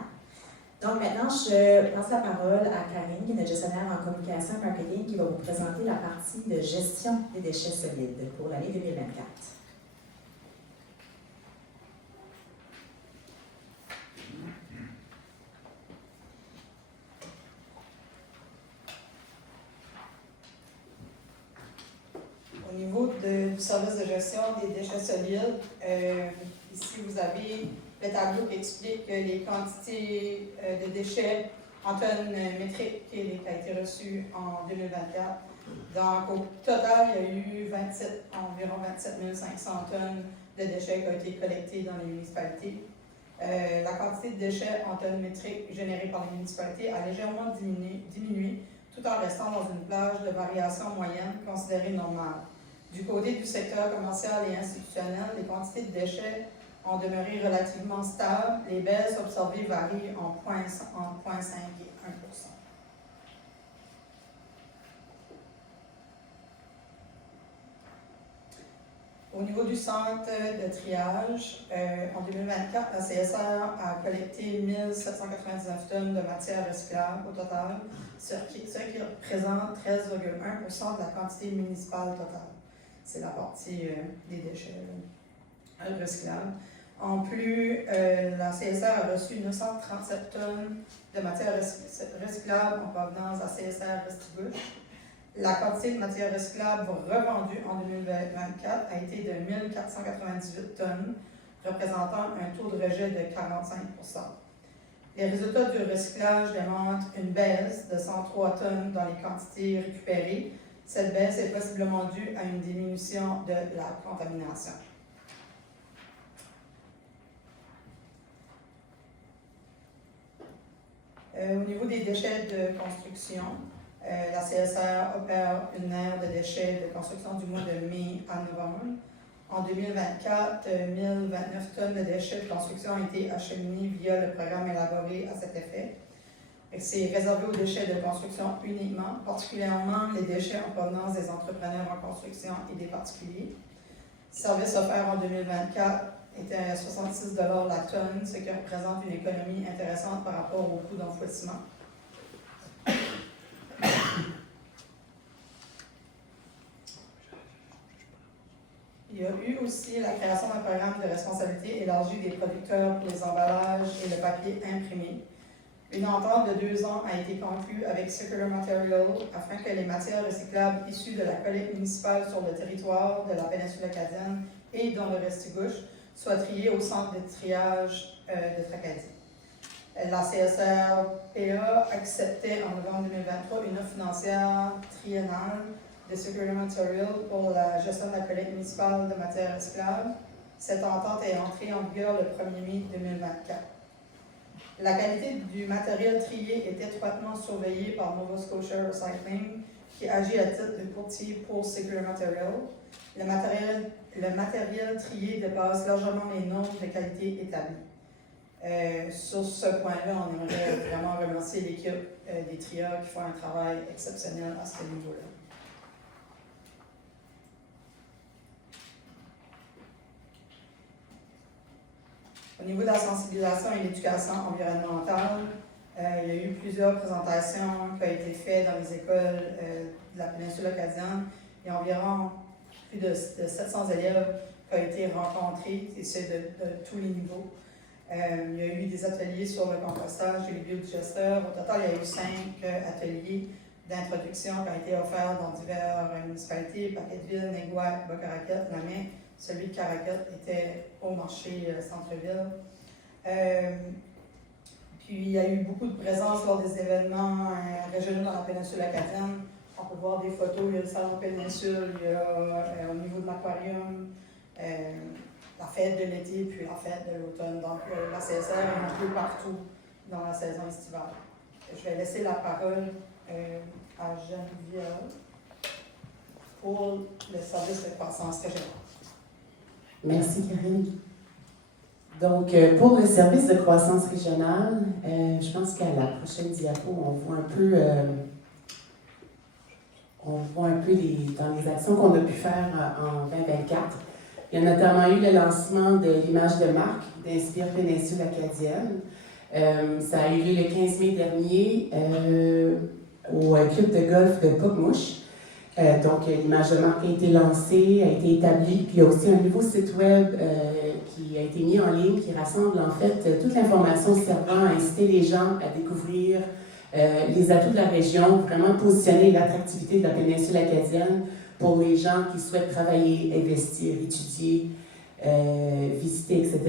Donc maintenant, je passe la parole à Karine, qui est notre gestionnaire en communication et marketing, qui va vous présenter la partie de gestion des déchets solides pour l'année 2024. Au niveau du service de gestion des déchets solides, ici vous avez le tableau qui explique les quantités de déchets en tonnes métriques qui a été reçu en 2024. Donc au total, il y a eu environ 27 500 tonnes de déchets qui ont été collectés dans les municipalités. La quantité de déchets en tonnes métriques générées par les municipalités a légèrement diminué tout en restant dans une plage de variation moyenne considérée normale. Du côté du secteur commercial et institutionnel, les quantités de déchets ont demeuré relativement stables. Les baisses observées varient entre 0,5 et 1 %. Au niveau du centre de triage, en 2024, la CSR a collecté 1799 tonnes de matière recyclable au total, ce qui représente 13,1 % de la quantité municipale totale. C'est la partie des déchets recyclables. En plus, la CSR a reçu 937 tonnes de matière recyclable en provenance de la CSR Restigouche. La quantité de matière recyclable revendue en 2024 a été de 1498 tonnes, représentant un taux de rejet de 45 %. Les résultats du recyclage démontrent une baisse de 103 tonnes dans les quantités récupérées. Cette baisse est possiblement due à une diminution de la contamination. Au niveau des déchets de construction, la CSR opère une aire de déchets de construction du mois de mai à novembre. En 2024, 1029 tonnes de déchets de construction ont été acheminés via le programme élaboré à cet effet. C'est réservé aux déchets de construction uniquement, particulièrement les déchets en provenance des entrepreneurs en construction et des particuliers. Le service offert en 2024 était à 66 $ la tonne, ce qui représente une économie intéressante par rapport au coût d'enfouissement. Il y a eu aussi la création d'un programme de responsabilité élargie des producteurs pour les emballages et le papier imprimé. Une entente de 2 ans a été conclue avec Circular Material afin que les matières recyclables issues de la collecte municipale sur le territoire de la péninsule acadienne et dans le Restigouche soient triées au centre de triage de Tracadie. La CSRPA acceptait en novembre 2023 une offre financière triennale de Circular Material pour la gestion de la collecte municipale de matières recyclables. Cette entente est entrée en vigueur le 1er mai 2024. La qualité du matériel trié est étroitement surveillée par Nova Scotia Recycling, qui agit à titre de courtier pour Circular Material. Le matériel trié dépasse largement les normes de qualité établies. Sur ce point-là, on aimerait vraiment remercier l'équipe des trieurs qui font un travail exceptionnel à ce niveau-là. Au niveau de la sensibilisation et l'éducation environnementale, il y a eu plusieurs présentations qui ont été faites dans les écoles de la péninsule acadienne. Il y a environ plus de 700 élèves qui ont été rencontrés, et c'est de tous les niveaux. Il y a eu des ateliers sur le compostage et les biodigesteurs. Au total, il y a eu 5 ateliers d'introduction qui a été offert dans diverses municipalités, Paquetteville, Néguac, Boc-à-Raquette, Lamay. Celui de Caraquette était au marché centre-ville. Puis il y a eu beaucoup de présence lors des événements régionaux dans la péninsule acadienne. On peut voir des photos, il y a le salon péninsule, il y a au niveau de l'aquarium, la fête de l'été, puis la fête de l'automne. Donc la CSR est un peu partout dans la saison estivale. Je vais laisser la parole à Geneviève pour le service de croissance régionale. Merci, Karine. Donc, pour le service de croissance régionale, je pense qu'à la prochaine diapo, on voit un peu dans les actions qu'on a pu faire en 2024. Il y a notamment eu le lancement de l'image de marque d'Inspire Péninsule Acadienne. Ça a eu lieu le 15 mai dernier au club de golf de Pocmouche. Donc, l'image de marque a été lancée, a été établie, puis il y a aussi un nouveau site web qui a été mis en ligne, qui rassemble en fait toute l'information servant à inciter les gens à découvrir les atouts de la région, vraiment positionner l'attractivité de la péninsule acadienne pour les gens qui souhaitent travailler, investir, étudier, visiter, etc.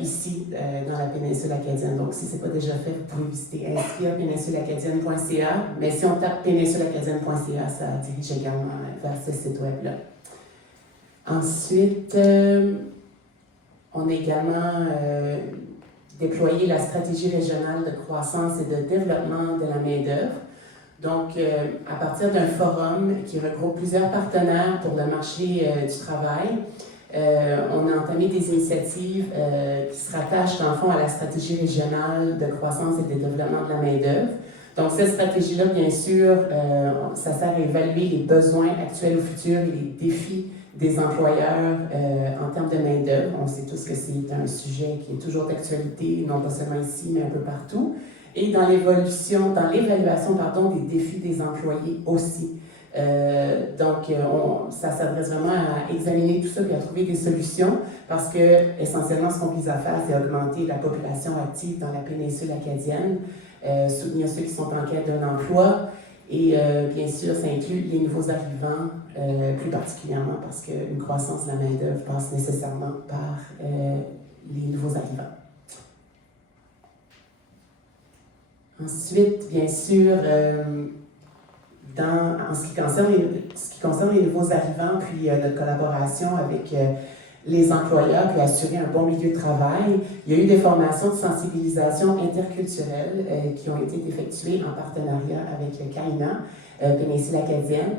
Ici, dans la péninsule acadienne. Donc, si ce n'est pas déjà fait, vous pouvez visiter inspirepéninsuleacadienne.ca. Mais si on tape péninsuleacadienne.ca, ça dirige également vers ce site web-là. Ensuite, on a également déployé la stratégie régionale de croissance et de développement de la main-d'œuvre. Donc, à partir d'un forum qui regroupe plusieurs partenaires pour le marché du travail, on a entamé des initiatives qui se rattachent dans le fond à la stratégie régionale de croissance et de développement de la main-d'œuvre. Donc, cette stratégie-là, bien sûr, ça sert à évaluer les besoins actuels ou futurs et les défis des employeurs en termes de main-d'œuvre. On sait tous que c'est un sujet qui est toujours d'actualité, non pas seulement ici, mais un peu partout. Et dans l'évaluation, des défis des employés aussi. Donc, ça s'adresse vraiment à examiner tout ça et à trouver des solutions parce que, essentiellement, ce qu'on vise à faire, c'est augmenter la population active dans la péninsule acadienne, soutenir ceux qui sont en quête d'un emploi et, bien sûr, ça inclut les nouveaux arrivants, plus particulièrement parce qu'une croissance de la main-d'œuvre passe nécessairement par les nouveaux arrivants. Ensuite, bien sûr, en ce qui concerne les nouveaux arrivants, puis notre collaboration avec les employeurs, puis assurer un bon milieu de travail, il y a eu des formations de sensibilisation interculturelle qui ont été effectuées en partenariat avec le CAINA, Péninsule Acadienne,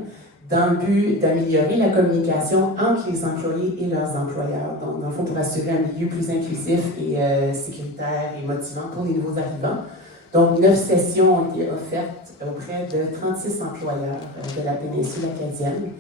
dans le but d'améliorer la communication entre les employés et leurs employeurs. Donc, dans le fond, pour assurer un milieu plus inclusif et sécuritaire et motivant pour les nouveaux arrivants. Donc, 9 sessions ont été offertes auprès de 36 employeurs de la péninsule acadienne.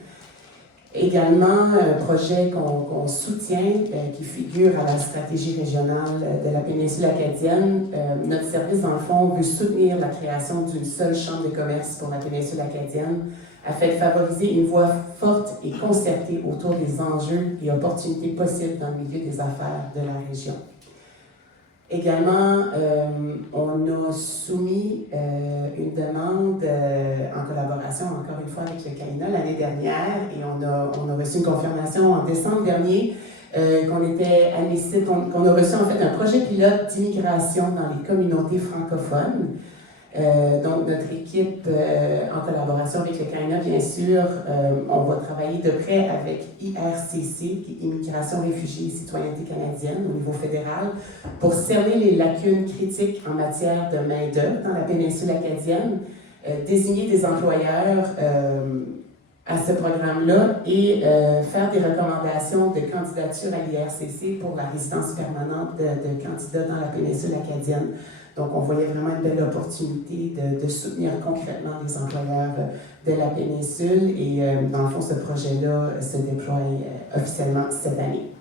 Également, un projet qu'on soutient, qui figure à la stratégie régionale de la péninsule acadienne. Notre service, dans le fond, veut soutenir la création d'une seule chambre de commerce pour la péninsule acadienne, afin de favoriser une voix forte et concertée autour des enjeux et opportunités possibles dans le milieu des affaires de la région. Également, on a soumis une demande en collaboration, encore une fois, avec le CAINA l'année dernière et on a reçu une confirmation en décembre dernier qu'on était admissible, qu'on a reçu en fait un projet pilote d'immigration dans les communautés francophones. Donc, notre équipe, en collaboration avec le CAINA, bien sûr, on va travailler de près avec IRCC, qui est Immigration, Réfugiés et Citoyenneté canadienne, au niveau fédéral, pour cerner les lacunes critiques en matière de main-d'œuvre dans la péninsule acadienne, désigner des employeurs à ce programme-là et faire des recommandations de candidature à l'IRCC pour la résidence permanente de candidats dans la péninsule acadienne. Donc, on voyait vraiment une belle opportunité de soutenir concrètement les employeurs de la péninsule et, dans le fond, ce projet-là se déploie officiellement cette année.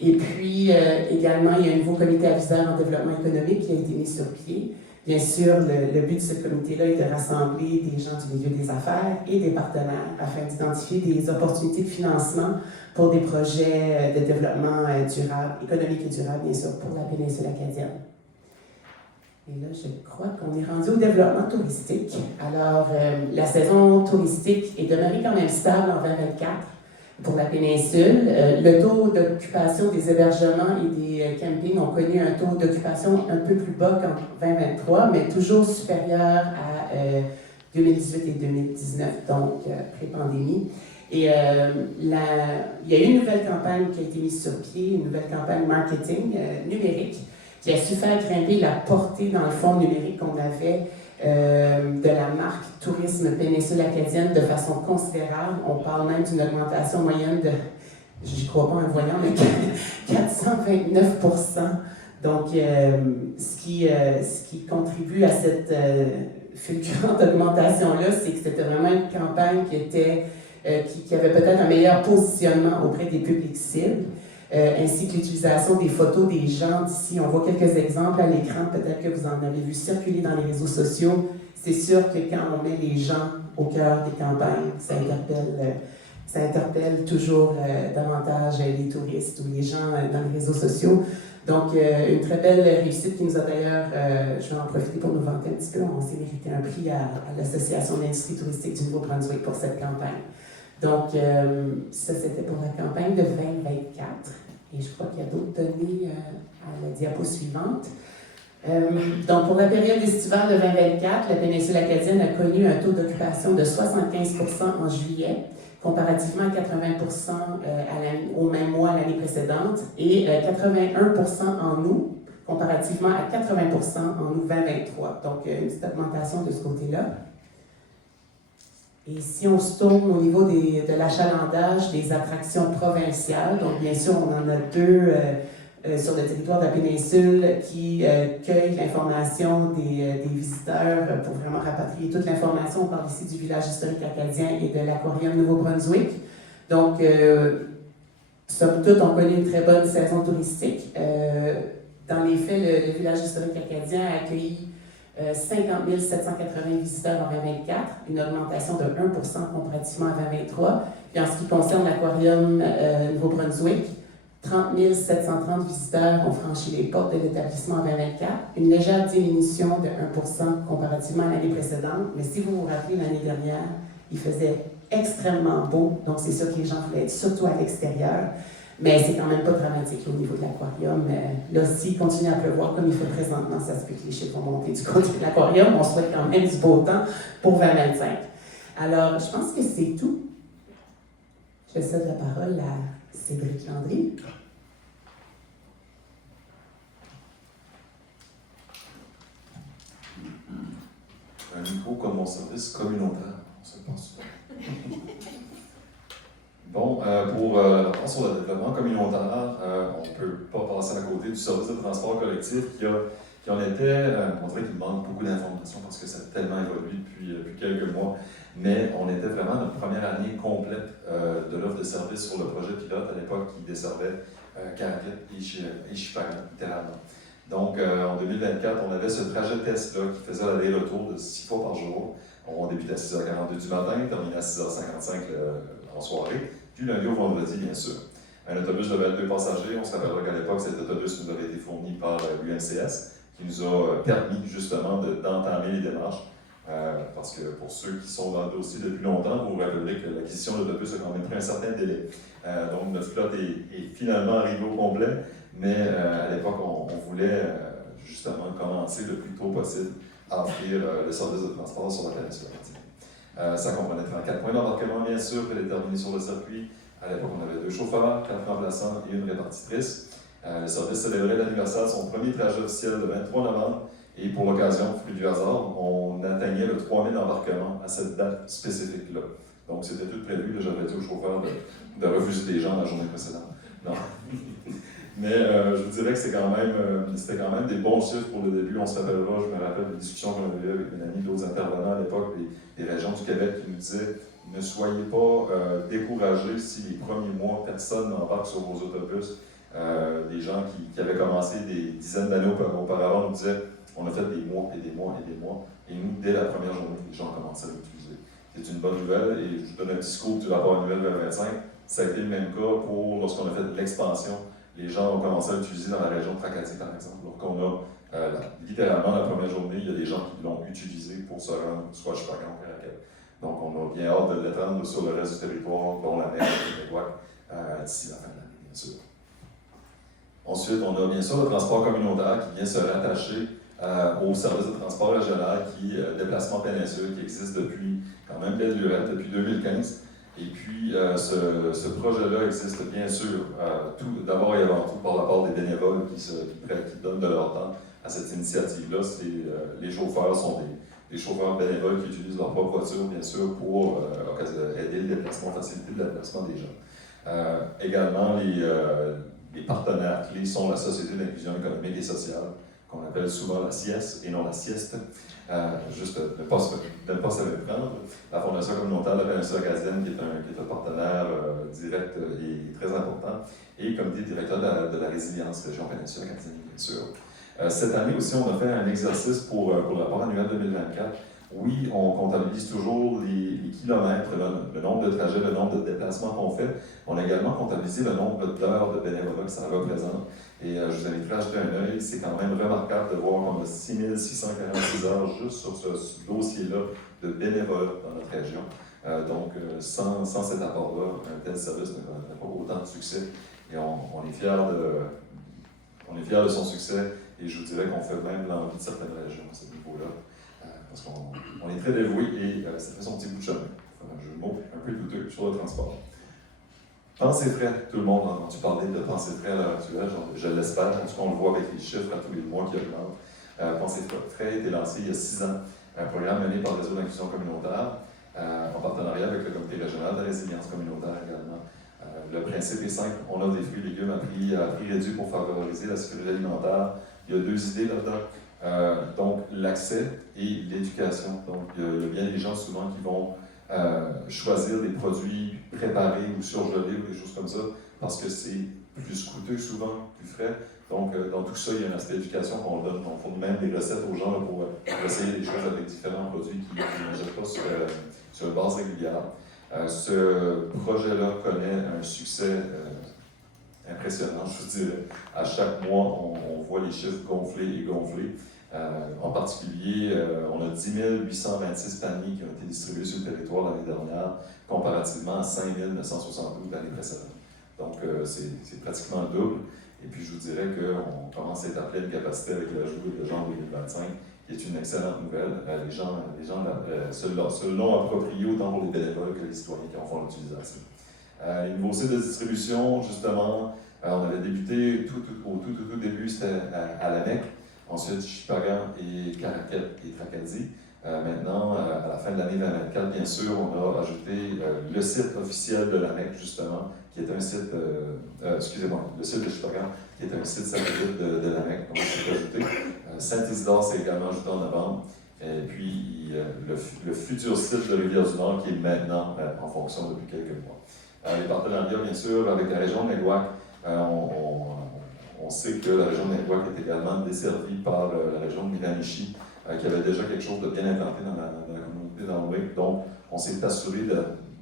Et puis, également, il y a un nouveau comité aviseur en développement économique qui a été mis sur pied. Bien sûr, le but de ce comité-là est de rassembler des gens du milieu des affaires et des partenaires afin d'identifier des opportunités de financement pour des projets de développement durable, économique et durable, bien sûr, pour la péninsule acadienne. Et là, je crois qu'on est rendu au développement touristique. Alors, la saison touristique est demeurée quand même stable en 2024 pour la péninsule. Le taux d'occupation des hébergements et des campings ont connu un taux d'occupation un peu plus bas qu'en 2023, mais toujours supérieur à 2018 et 2019, donc pré-pandémie. Et il y a eu une nouvelle campagne qui a été mise sur pied, une nouvelle campagne marketing numérique, qui a su faire grimper la portée dans le fond numérique qu'on avait de la marque Tourisme Péninsule Acadienne de façon considérable. On parle même d'une augmentation moyenne de, je ne crois pas en voyant, mais 429%. Donc, ce qui contribue à cette fulgurante augmentation-là, c'est que c'était vraiment une campagne qui avait peut-être un meilleur positionnement auprès des publics cibles. Ainsi que l'utilisation des photos des gens d'ici. On voit quelques exemples à l'écran, peut-être que vous en avez vu circuler dans les réseaux sociaux. C'est sûr que quand on met les gens au cœur des campagnes, ça interpelle toujours davantage les touristes ou les gens dans les réseaux sociaux. Donc, une très belle réussite qui nous a d'ailleurs, je vais en profiter pour nous vanter un petit peu, on s'est mérité un prix à l'Association d'industrie touristique du Nouveau-Brunswick pour cette campagne. Donc, ça, c'était pour la campagne de 2024. Et je crois qu'il y a d'autres données à la diapo suivante. Donc, pour la période estivale de 2024, la péninsule acadienne a connu un taux d'occupation de 75% en juillet, comparativement à 80% au même mois l'année précédente, et 81% en août, comparativement à 80% en août 2023. Donc, une petite augmentation de ce côté-là. Et si on se tourne au niveau de l'achalandage des attractions provinciales, donc bien sûr, on en a deux sur le territoire de la péninsule qui cueillent l'information des visiteurs pour vraiment rapatrier toute l'information. On parle ici du village historique acadien et de l'aquarium Nouveau-Brunswick. Donc, somme toute, on connaît une très bonne saison touristique. Dans les faits, le village historique acadien a accueilli 50 780 visiteurs en 2024, une augmentation de 1% comparativement à 2023. Puis en ce qui concerne l'aquarium Nouveau-Brunswick, 30 730 visiteurs ont franchi les portes de l'établissement en 2024, une légère diminution de 1% comparativement à l'année précédente. Mais si vous vous rappelez, l'année dernière, il faisait extrêmement beau, donc c'est sûr que les gens voulaient être surtout à l'extérieur. Mais c'est quand même pas dramatique au niveau de l'aquarium. Là, s'il continue à pleuvoir comme il fait présentement, ça se peut que les chiffres vont monter du côté de l'aquarium. On souhaite quand même du beau temps pour 2025. Alors, je pense que c'est tout. Je cède la parole à Cédric Landry. Un micro comme mon service communautaire, on se pense. Bon, pour la part sur le développement communautaire, on ne peut pas passer à côté du service de transport collectif qui en était, on dirait qu'il manque beaucoup d'informations parce que ça a tellement évolué depuis quelques mois, mais on était vraiment notre première année complète de l'offre de service sur le projet pilote à l'époque qui desservait Carrick et Chipagan, littéralement. Donc, en 2024, on avait ce trajet test-là qui faisait l'aller-retour de 6 fois par jour. On débutait à 6h42 du matin, terminait à 6h55 en soirée, puis lundi au vendredi, bien sûr. Un autobus de 22 passagers, on se rappellera qu'à l'époque, cet autobus nous avait été fourni par l'UNCS, qui nous a permis justement d'entamer les démarches. Parce que pour ceux qui sont dans le dossier depuis longtemps, vous vous rappellerez que l'acquisition de l'autobus a quand même pris un certain délai. Donc notre flotte est finalement arrivée au complet, mais à l'époque, on voulait justement commencer le plus tôt possible à offrir le service de transport sur la péninsule acadienne. Ça comprenait 34 points d'embarquement, bien sûr, prédéterminés sur le circuit. À l'époque, on avait 2 chauffeurs, 4 remplaçants et une répartitrice. Le service célébrait l'anniversaire de son premier trajet officiel le 23 novembre. Et pour l'occasion, fruit du hasard, on atteignait le 3000 embarquements à cette date spécifique-là. Donc, c'était tout prévu. J'avais dit au chauffeur de refuser des gens la journée précédente. Non. Mais je vous dirais que c'était quand même des bons chiffres pour le début. On se rappellera, je me rappelle des discussions qu'on avait eues avec mes amis, d'autres intervenants à l'époque, des régions du Québec qui nous disaient ne soyez pas découragés si les premiers mois, personne n'embarque sur vos autobus. Des gens qui avaient commencé des dizaines d'années auparavant nous disaient on a fait des mois et des mois et des mois, et nous, dès la première journée, les gens commençaient à l'utiliser. C'est une bonne nouvelle, et je vous donne un petit scoop du rapport annuel 2025. Ça a été le même cas pour lorsqu'on a fait l'expansion. Les gens ont commencé à l'utiliser dans la région de Tracadie, par exemple. Alors qu'on a Littéralement, la première journée, il y a des gens qui l'ont utilisé pour se rendre soit à Chupagan ou Caracal. Donc, on a bien hâte de l'étendre sur le reste du territoire, dont la mer de Néguac, d'ici la fin de l'année, bien sûr. Ensuite, on a bien sûr le transport communautaire qui vient se rattacher au service de transport régional qui est déplacement péninsule, qui existe depuis quand même belle lurette, depuis 2015. Et puis, ce projet-là existe bien sûr, d'abord et avant tout par la part des bénévoles qui donnent de leur temps à cette initiative-là. Les chauffeurs sont des chauffeurs bénévoles qui utilisent leur propre voiture, bien sûr, pour aider le déplacement, faciliter le déplacement des gens. Également, les partenaires clés sont la Société d'inclusion économique et sociale, qu'on appelle souvent la SIES et non la sieste. Juste de ne pas se méprendre. La Fondation communautaire de la péninsule acadienne, qui est un partenaire direct et très important, et comme dit, directeur de la résilience région péninsule acadienne, bien sûr. Cette année aussi, on a fait un exercice pour le rapport annuel 2024. Oui, on comptabilise toujours les kilomètres, le nombre de trajets, le nombre de déplacements qu'on fait. On a également comptabilisé le nombre d'heures de bénévolat que ça représente. Et je vous inviterai à jeter un œil. C'est quand même remarquable de voir qu'on a 6646 heures juste sur ce dossier-là de bénévolat dans notre région. Donc, sans cet apport-là, un tel service n'a pas autant de succès. Et on est fiers de son succès. Et je vous dirais qu'on fait même l'envie de certaines régions à ce niveau-là. Parce qu'on est très dévoués et ça fait son petit bout de chemin. Un jeu de mots un peu douteux sur le transport. Pensée frais, tout le monde a entendu parler de pensée frais à l'heure actuelle, je l'espère, en tout cas on le voit avec les chiffres à tous les mois qui augmentent. Pensée frais a été lancé il y a 6 ans, un programme mené par le réseau d'inclusion communautaire, en partenariat avec le comité régional de résilience communautaire également. Le principe est simple, on a des fruits et légumes à prix réduit pour favoriser la sécurité alimentaire. Il y a 2 idées là-dedans. Donc l'accès et l'éducation. Donc il y a bien des gens souvent qui vont choisir des produits préparés ou surgelés ou des choses comme ça parce que c'est plus coûteux souvent, plus frais. Donc dans tout ça, il y a un aspect d'éducation qu'on donne. On fournit même des recettes aux gens là, pour essayer des choses avec différents produits qui ne jettent pas sur une base régulière. Ce projet-là connaît un succès impressionnant, je vous dirais. À chaque mois, on voit les chiffres gonfler et gonfler. En particulier, on a 10 826 paniers qui ont été distribués sur le territoire l'année dernière, comparativement à 5 972 l'année précédente. Donc, c'est pratiquement le double. Et puis, je vous dirais qu'on commence à être appelé à une capacité avec l'ajout de janvier 2025, qui est une excellente nouvelle. Les gens se l'ont approprié autant pour les bénévoles que les citoyens qui en font l'utilisation. Les nouveaux sites de distribution, justement, on avait débuté au tout début, c'était à l'ANEC. Ensuite, Chupagan et Caracal et Tracadie. Maintenant, à la fin de l'année 2024, bien sûr, on a ajouté le site officiel de l'ANEC, justement, qui est un site, le site de Chupagan, qui est un site satellite de l'ANEC, donc c'est ajouté. Saint-Isidore s'est également ajouté en novembre. Et puis, le futur site de Rivière-du-Nord, qui est maintenant en fonction depuis quelques mois. Les partenariats, bien sûr, avec la région de Néguac, on sait que la région de Néguac est également desservie par la région de Miramichi, qui avait déjà quelque chose de bien implanté dans la communauté d'André. Donc, on s'est assuré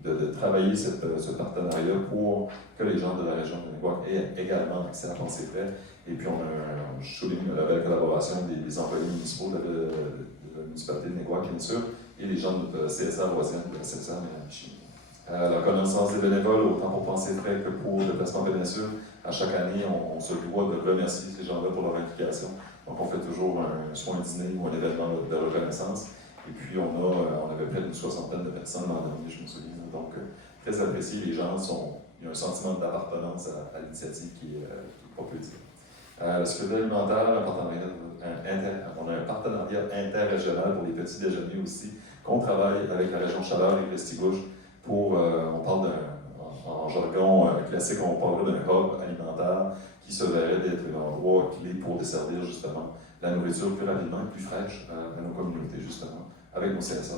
de travailler ce partenariat pour que les gens de la région de Néguac aient également accès à Pensée frais. Et puis, je souligne la belle collaboration des employés municipaux de la municipalité de Néguac, bien sûr, et les gens de CSA voisine de la CSA Miramichi. La connaissance des bénévoles, autant pour Pensée frais que pour le déplacement péninsule. À chaque année, on se doit de remercier ces gens-là pour leur implication. Donc, on fait toujours soit un dîner ou un événement de reconnaissance. Et puis, on avait près d'une 60aine de personnes l'an dernier, je me souviens. Donc, très apprécié. Les gens il y a un sentiment d'appartenance à l'initiative qui est pas peu dire. La sécurité alimentaire, on a un partenariat interrégional pour les petits déjeuners aussi, qu'on travaille avec la région Chaleur et Restigouche pour, on parle en jargon classique, on parle d'un hub alimentaire qui se verrait d'être un endroit clé pour desservir justement la nourriture plus rapidement et plus fraîche à nos communautés, justement, avec nos CSA.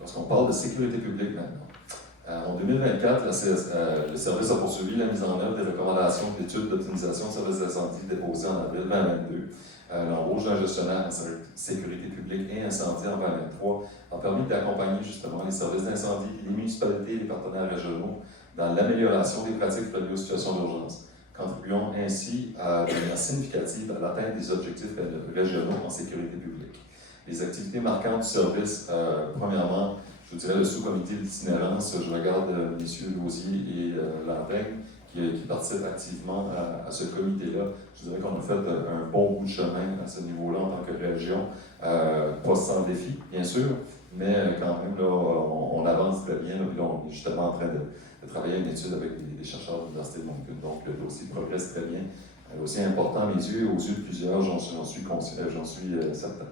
Lorsqu'on parle de sécurité publique maintenant, en 2024, le service a poursuivi la mise en œuvre des recommandations de l'étude d'optimisation de services d'incendie déposées en avril 2022. L'embauche d'un gestionnaire en sécurité publique et incendie en 2023 a permis d'accompagner justement les services d'incendie, les municipalités et les partenaires régionaux dans l'amélioration des pratiques reliées aux situations d'urgence. contribuant ainsi à de manière significative à l'atteinte des objectifs régionaux en sécurité publique. Les activités marquantes du service, premièrement, je vous dirais le sous-comité d'itinérance, je regarde M. Lausier et Lantaigne qui participent activement à ce comité-là. Je dirais qu'on a fait un bon bout de chemin à ce niveau-là en tant que région, pas sans défi, bien sûr, mais quand même, là, on avance très bien. Là, puis là, on est justement en train de travailler une étude avec des chercheurs de l'Université de Moncton. Donc, le dossier progresse très bien. Un dossier important à mes yeux et aux yeux de plusieurs, j'en suis certain.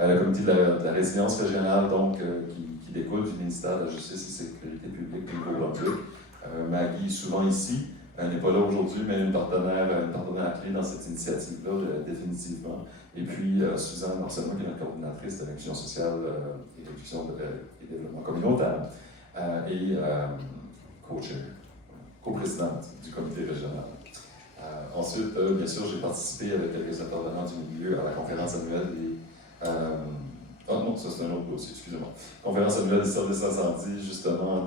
Le comité de la résilience régionale, donc, qui découle du ministère de la Justice et Sécurité publique du Nouveau-Brunswick. Maggie est souvent ici. Elle n'est pas là aujourd'hui, mais une partenaire clé dans cette initiative-là, définitivement. Et puis, Suzanne Marcelin, qui est la coordinatrice de l'inclusion sociale et et développement communautaire, et co-présidente du comité régional. Ensuite, bien sûr, j'ai participé avec quelques intervenants du milieu à la conférence annuelle des... non, ça c'est un autre dossier, excusez-moi. Conférence annuelle des services incendie, justement,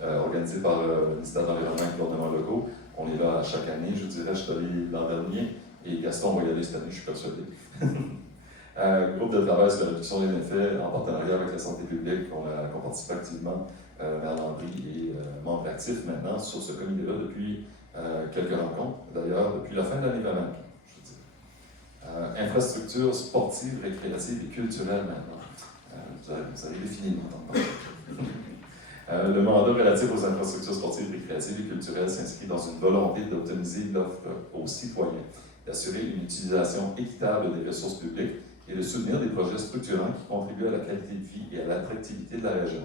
organisée par le ministère de l'Environnement et du gouvernement locaux. On est là chaque année, je dirais, je suis allé l'an dernier, et Gaston va y aller cette année, je suis persuadé. Groupe de travail sur la réduction des méfaits en partenariat avec la santé publique, qu'on participe activement, Mère Landry et membre actif maintenant sur ce comité-là depuis quelques rencontres, d'ailleurs, depuis la fin de l'année 2024, je dirais. Infrastructures sportives, récréatives et culturelles maintenant. Vous allez définir le mandat relatif aux infrastructures sportives, récréatives et culturelles s'inscrit dans une volonté d'optimiser l'offre aux citoyens, d'assurer une utilisation équitable des ressources publiques et de soutenir des projets structurants qui contribuent à la qualité de vie et à l'attractivité de la région.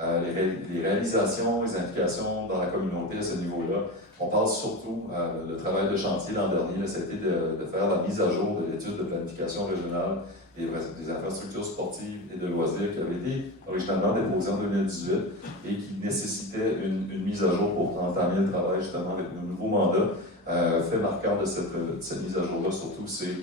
Les réalisations, les implications dans la communauté à ce niveau-là, on parle surtout le travail de chantier l'an dernier, ça a été de faire la mise à jour de l'étude de planification régionale des infrastructures sportives et de loisirs qui avait été originalement déposée en 2018 et qui nécessitait une mise à jour pour entamer le travail justement avec nos nouveaux mandats. Fait marquant de cette mise à jour-là, surtout, c'est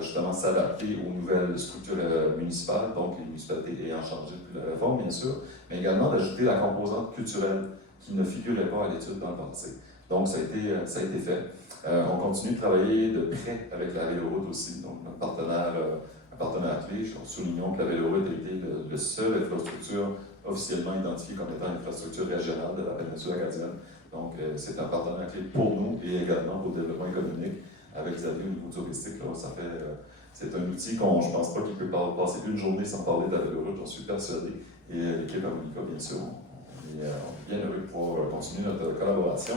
justement s'adapter aux nouvelles structures municipales, donc les municipalités ayant changé depuis la réforme, bien sûr, mais également d'ajouter la composante culturelle qui ne figurait pas à l'étude dans le passé. Donc, ça a été fait. On continue de travailler de près avec la Véloroute aussi, donc notre partenaire clé. Soulignons que la Véloroute a été le seul infrastructure officiellement identifiée comme étant une infrastructure régionale de la péninsule acadienne. Donc, c'est un partenaire clé pour nous et également pour le développement économique. Avec Xavier au niveau touristique, là, c'est un outil je ne pense pas qu'il peut passer une journée sans parler de la Véloroute, j'en suis persuadé. Et l'équipe Harmonica, bien sûr, on est bien heureux de pouvoir continuer notre collaboration.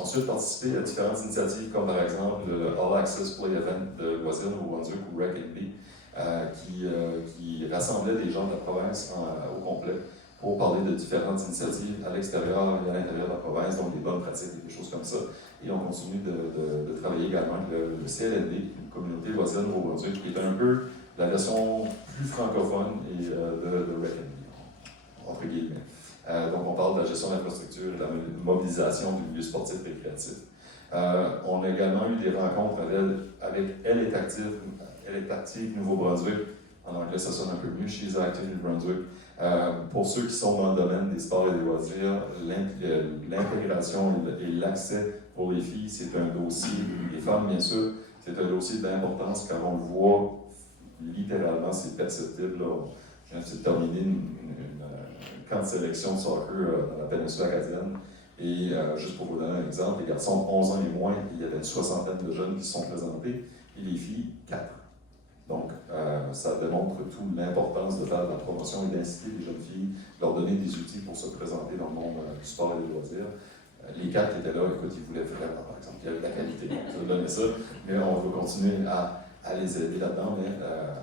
Ensuite, participer à différentes initiatives, comme par exemple le All Access Play Event de Loisirs Nouveau-Brunswick ou Rec & Be, qui rassemblait des gens de la province au complet pour parler de différentes initiatives à l'extérieur et à l'intérieur de la province, donc des bonnes pratiques et des choses comme ça. Et on continue de travailler également avec le CLND, une communauté loisirs Nouveau-Brunswick, qui est un peu la version plus francophone et de Rec & Be, entre guillemets. Donc, on parle de la gestion de l'infrastructure et de la mobilisation du milieu sportif et récréatif. On a également eu des rencontres avec Elle est active Nouveau-Brunswick. En anglais, ça sonne un peu mieux, She's Active New Brunswick. Pour ceux qui sont dans le domaine des sports et des loisirs, l'intégration et l'accès pour les filles, c'est un dossier, les femmes bien sûr, c'est un dossier d'importance car on le voit littéralement, c'est perceptible. Là. Je viens de terminer une camp de sélection de soccer dans la péninsule acadienne. Et juste pour vous donner un exemple, les garçons 11 ans et moins, il y avait une soixantaine de jeunes qui se sont présentés, et les filles 4. Donc, ça démontre toute l'importance de faire de la promotion et d'inciter les jeunes filles, de leur donner des outils pour se présenter dans le monde du sport et des loisirs. Les 4 qui étaient là, écoute, ils voulaient vraiment, par exemple, il y avait de la qualité, je vais donner ça, mais on va continuer à les aider là-dedans. Mais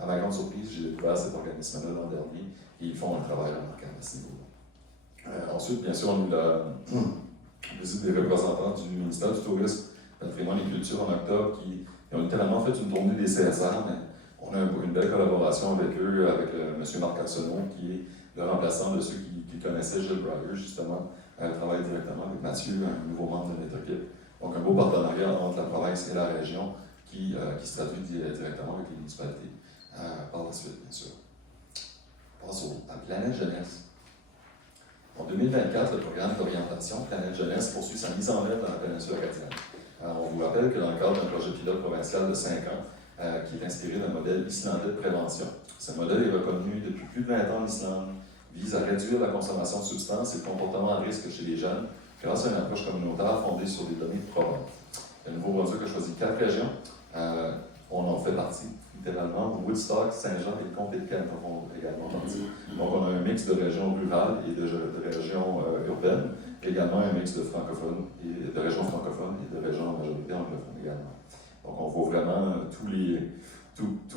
à ma grande surprise, j'ai découvert cet organisme-là l'an dernier et ils font un travail remarquable à ce niveau-là. Ensuite, bien sûr, on a eu la visite des représentants du ministère du Tourisme, Patrimoine et Culture en octobre qui ont littéralement fait une tournée des CSR, mais on a une belle collaboration avec eux, avec M. Marc Arsenault, qui est le remplaçant de ceux qui connaissaient Gilles Breyer, justement, travaille directement avec Mathieu, un nouveau membre de notre équipe. Donc, un beau partenariat entre la province et la région qui se traduit directement avec les municipalités. Par la suite, bien sûr. On passe à Planète Jeunesse. En 2024, le programme d'orientation Planète Jeunesse poursuit sa mise en œuvre dans la péninsule acadienne. rappelle que dans le cadre d'un projet pilote provincial de 5 ans, qui est inspiré d'un modèle islandais de prévention, ce modèle est reconnu depuis plus de 20 ans en Islande, vise à réduire la consommation de substances et le comportement à risque chez les jeunes grâce à une approche communautaire fondée sur des données probantes. Le Nouveau-Brunswick a choisi 4 régions. On en fait partie, littéralement. Woodstock, Saint-Jean et le comté de Kent en font également partie. Donc, on a un mix de régions rurales et de régions urbaines, également un mix de francophones, et de régions francophones et de régions en majorité anglophones également. Donc, on voit vraiment tous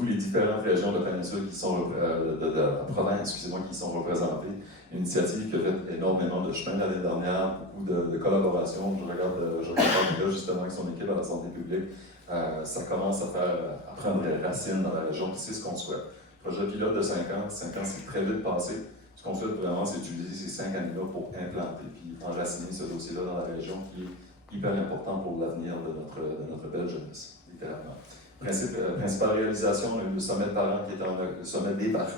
les différentes régions de la péninsule qui sont, de la province, excusez-moi, qui sont représentées. Une initiative qui a fait énormément de chemin l'année dernière, beaucoup de collaborations. Je regarde là justement avec son équipe à la santé publique. Ça commence à prendre des racines dans la région, c'est ce qu'on souhaite. Projet pilote de 5 ans, c'est très vite passé. Ce qu'on souhaite vraiment, c'est utiliser ces 5 années-là pour implanter puis enraciner ce dossier-là dans la région qui est hyper important pour l'avenir de notre belle jeunesse, littéralement. Principale réalisation, le sommet de parents qui est le sommet des parents.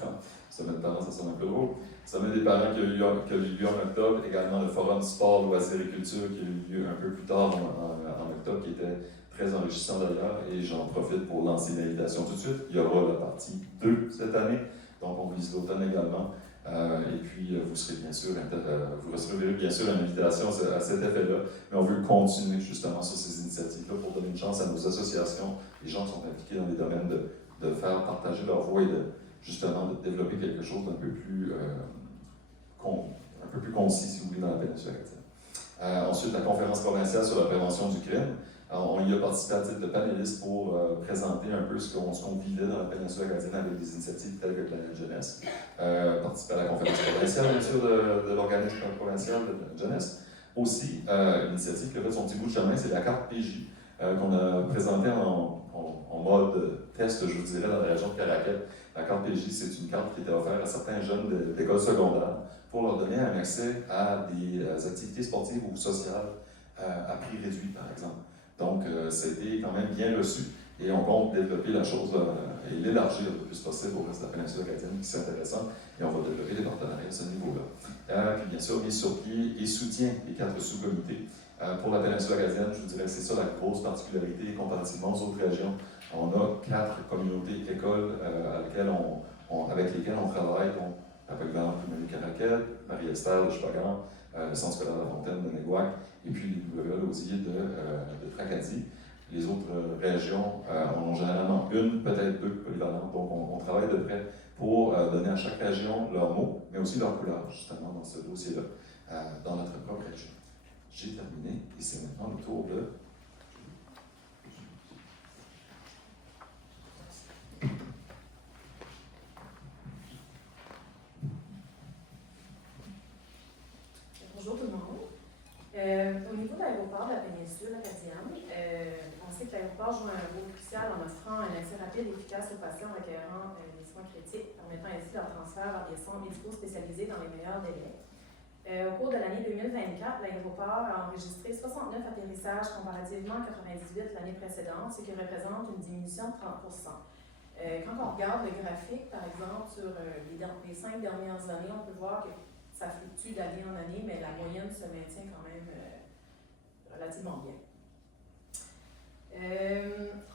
Sommet de parents, ça sonne un peu drôle. Sommet des parents qui a eu lieu en octobre. Également le forum sport, loisirs et culture qui a eu lieu un peu plus tard en octobre, qui était très enrichissant d'ailleurs. Et j'en profite pour lancer une invitation tout de suite. Il y aura la partie 2 cette année. Donc on vise l'automne également. Et puis vous recevrez bien sûr une invitation à cet effet-là. Mais on veut continuer justement sur ces initiatives-là pour donner une chance à nos associations, les gens qui sont impliqués dans les domaines de faire partager leur voix et justement de développer quelque chose d'un peu plus concis, si vous voulez, dans la péninsule acadienne. Ensuite, la conférence provinciale sur la prévention du crime. Alors, on y a participé à titre de panéliste pour présenter un peu ce qu'on vivait dans la péninsule acadienne avec des initiatives telles que Planète Jeunesse. Participer à la conférence provinciale, bien sûr, de l'organisme provincial de jeunesse. Aussi, une initiative qui a fait son petit bout de chemin, c'est la carte PJ, qu'on a présentée en mode test, je vous dirais, dans la région de Caraquet. La carte PJ, c'est une carte qui était offerte à certains jeunes d'école secondaire pour leur donner un accès à des activités sportives ou sociales à prix réduit, par exemple. Donc, ça a été quand même bien reçu et on compte développer la chose et l'élargir le plus possible au reste de la péninsule acadienne, qui c'est intéressant, et on va développer des partenariats à ce niveau-là. Puis bien sûr, mise sur pied et soutien des 4 sous-comités. Pour la péninsule acadienne, je vous dirais que c'est ça la grosse particularité comparativement aux autres régions. On a 4 communautés écoles avec lesquelles on travaille, donc la polyvalente primaire de Caraquet, Marie-Esther de Chupagan, le Centre scolaire de la Fontaine de Néguac, et puis l'UWA Lausier de Tracadie. Les autres régions en ont généralement une, peut-être 2 polyvalentes, donc on travaille de près pour donner à chaque région leurs mots, mais aussi leur couleur, justement, dans ce dossier-là, dans notre propre région. J'ai terminé, et c'est maintenant le tour de... Bonjour tout le monde. Au niveau de l'aéroport de la péninsule acadienne, on sait que l'aéroport joue un rôle crucial en offrant un accès rapide et efficace aux patients requérant des soins critiques, permettant ainsi leur transfert vers des centres médicaux spécialisés dans les meilleurs délais. Au cours de l'année 2024, l'aéroport a enregistré 69 atterrissages comparativement à 98 l'année précédente, ce qui représente une diminution de 30 Quand on regarde le graphique, par exemple, sur les 5 dernières années, on peut voir que ça fluctue d'année en année, mais la moyenne se maintient quand même relativement bien.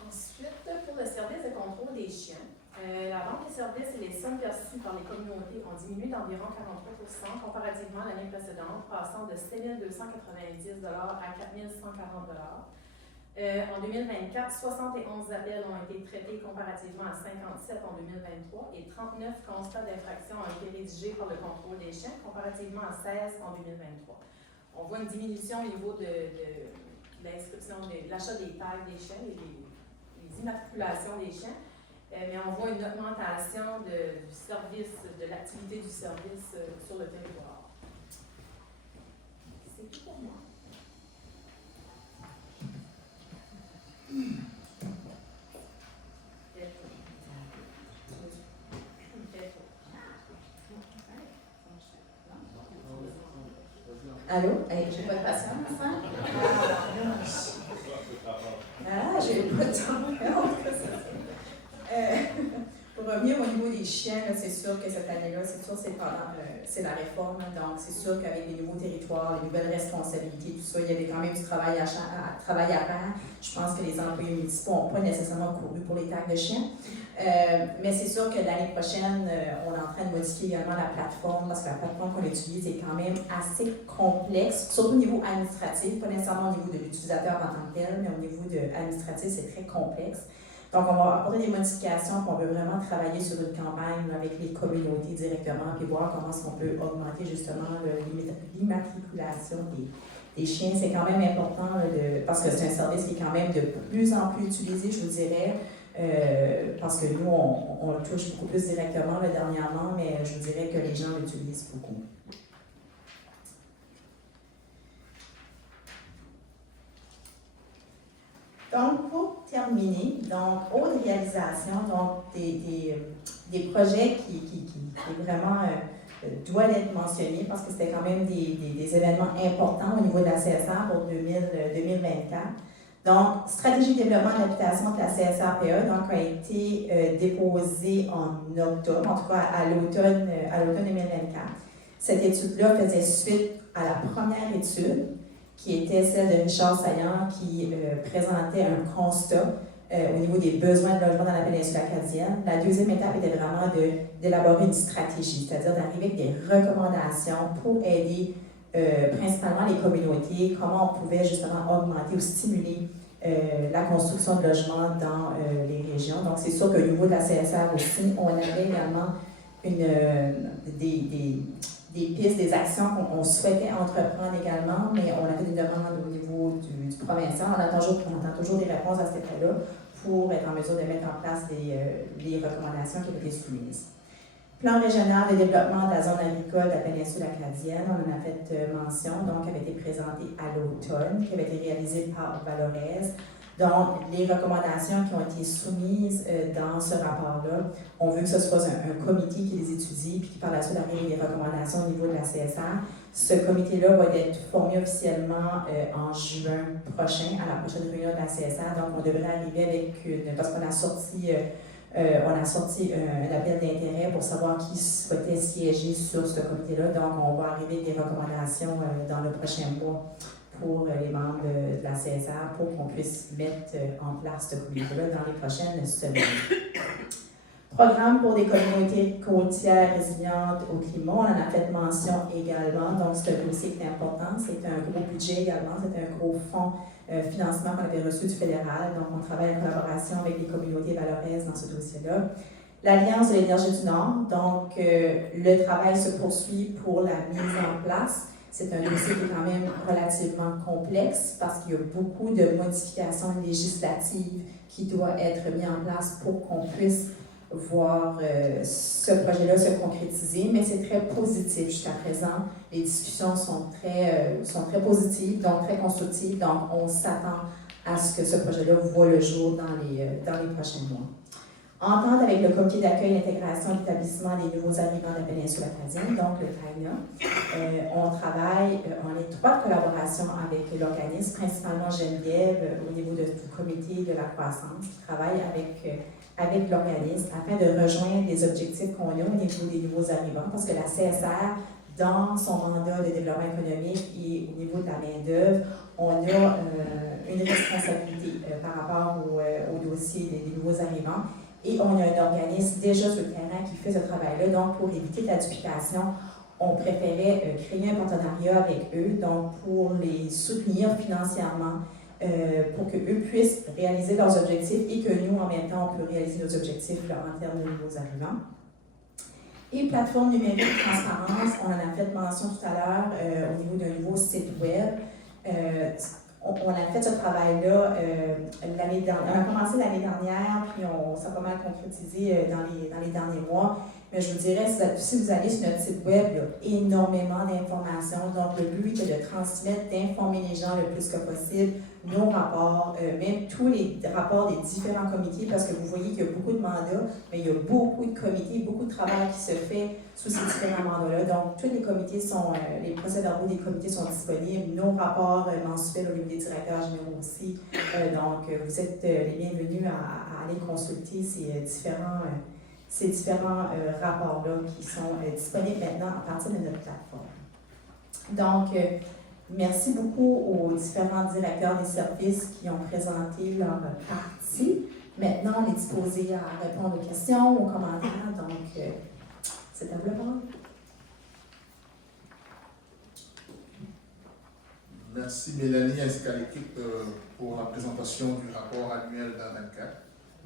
Ensuite, pour le service de contrôle des chiens, la vente des services et les sommes perçues par les communautés ont diminué d'environ 43% comparativement à l'année précédente, passant de 7 290 à 4 140 En 2024, 71 appels ont été traités comparativement à 57 en 2023 et 39 constats d'infraction ont été rédigés par le contrôle des chiens comparativement à 16 en 2023. On voit une diminution au niveau de l'inscription, de l'achat des tags des chiens et les immatriculations des chiens, mais on voit une augmentation du service, de l'activité du service sur le territoire. C'est tout pour moi. Allô? Hey, j'ai pas de patience, hein? Ah, j'ai pas de temps. Pour revenir au niveau des chiens, là, c'est sûr que cette année-là, c'est sûr c'est la réforme. Donc, c'est sûr qu'avec les nouveaux territoires, les nouvelles responsabilités, tout ça, il y avait quand même du travail à faire. Je pense que les employés municipaux n'ont pas nécessairement couru pour les tags de chiens. Mais c'est sûr que l'année prochaine, on est en train de modifier également la plateforme parce que la plateforme qu'on utilise est quand même assez complexe, surtout au niveau administratif, pas nécessairement au niveau de l'utilisateur en tant que tel, mais au niveau administratif, c'est très complexe. Donc, on va apporter des modifications, puis on veut vraiment travailler sur une campagne avec les communautés directement, puis voir comment est-ce qu'on peut augmenter justement l'immatriculation des chiens. C'est quand même important parce que c'est un service qui est quand même de plus en plus utilisé, je vous dirais, parce que nous, on le touche beaucoup plus directement dernièrement, mais je vous dirais que les gens l'utilisent beaucoup. Donc, pour terminer, donc, autre réalisation, donc des projets qui vraiment doivent être mentionnés parce que c'était quand même des événements importants au niveau de la CSR pour 2024. Donc, stratégie de développement de l'habitation de la CSRPA donc, a été déposée en octobre, en tout cas à l'automne 2024. Cette étude-là faisait suite à la première étude qui était celle de Richard Saillant, qui présentait un constat au niveau des besoins de logement dans la péninsule acadienne. La deuxième étape était vraiment d'élaborer une stratégie, c'est-à-dire d'arriver avec des recommandations pour aider principalement les communautés, comment on pouvait justement augmenter ou stimuler la construction de logements dans les régions. Donc, c'est sûr qu'au niveau de la CSR aussi, on avait également des pistes, des actions qu'on souhaitait entreprendre également, mais on a fait une demande au niveau du provincial. On attend toujours des réponses à cet effet-là pour être en mesure de mettre en place les recommandations qui ont été soumises. Plan régional de développement de la zone agricole de la péninsule acadienne, on en a fait mention, donc qui avait été présenté à l'automne, qui avait été réalisé par Valorez. Donc, les recommandations qui ont été soumises dans ce rapport-là, on veut que ce soit un comité qui les étudie puis qui par la suite arrive des recommandations au niveau de la CSR. Ce comité-là va être formé officiellement en juin prochain, à la prochaine réunion de la CSR. Donc, on devrait arriver avec parce qu'on a sorti un appel d'intérêt pour savoir qui souhaitait siéger sur ce comité-là. Donc, on va arriver avec des recommandations dans le prochain mois pour les membres de la CSR pour qu'on puisse mettre en place ce comité-là dans les prochaines semaines. Programme pour des communautés côtières résilientes au climat, on en a fait mention également. Donc, c'est un dossier qui est important. C'est un gros budget également. C'est un gros fonds financement qu'on avait reçu du fédéral. Donc, on travaille en collaboration avec les communautés valorises dans ce dossier-là. L'Alliance de l'énergie du Nord. Donc, le travail se poursuit pour la mise en place. C'est un dossier qui est quand même relativement complexe parce qu'il y a beaucoup de modifications législatives qui doivent être mises en place pour qu'on puisse voir ce projet-là se concrétiser, mais c'est très positif jusqu'à présent. Les discussions sont très positives, donc très constructives, donc on s'attend à ce que ce projet-là voit le jour dans les prochains mois. Entente avec le comité d'accueil et d'intégration d'établissement des nouveaux arrivants de la péninsule acadienne, donc le TAINA. On travaille en étroite collaboration avec l'organisme, principalement Geneviève, au niveau du comité de la croissance, qui travaille avec l'organisme afin de rejoindre les objectifs qu'on a au niveau des nouveaux arrivants, parce que la CSR, dans son mandat de développement économique et au niveau de la main-d'œuvre, on a une responsabilité par rapport au dossier des nouveaux arrivants. Et on a un organisme déjà sur le terrain qui fait ce travail-là. Donc, pour éviter la duplication, on préférait créer un partenariat avec eux, donc pour les soutenir financièrement, pour qu'eux puissent réaliser leurs objectifs et que nous, en même temps, on peut réaliser nos objectifs là, en termes de nouveaux arrivants. Et plateforme numérique de transparence, on en a fait mention tout à l'heure au niveau d'un nouveau site web. On a fait ce travail-là l'année dernière. On a commencé l'année dernière, puis on s'est pas mal concrétisé dans les derniers mois. Mais je vous dirais, si vous allez sur notre site web, il y a énormément d'informations. Donc, le but est de transmettre, d'informer les gens le plus que possible, nos rapports, même tous les rapports des différents comités, parce que vous voyez qu'il y a beaucoup de mandats, mais il y a beaucoup de comités, beaucoup de travail qui se fait sous ces différents mandats-là. Donc, tous les comités sont, les procès-verbaux des comités sont disponibles, nos rapports mensuels au niveau des directeurs généraux aussi. Donc, vous êtes les bienvenus à aller consulter ces ces différents rapports-là qui sont disponibles maintenant à partir de notre plateforme. Donc, merci beaucoup aux différents directeurs des services qui ont présenté leur partie. Maintenant, on est disposé à répondre aux questions, aux commentaires, donc c'est à vous la parole. Merci Mélanie ainsi qu'à l'équipe pour la présentation du rapport annuel d'A24.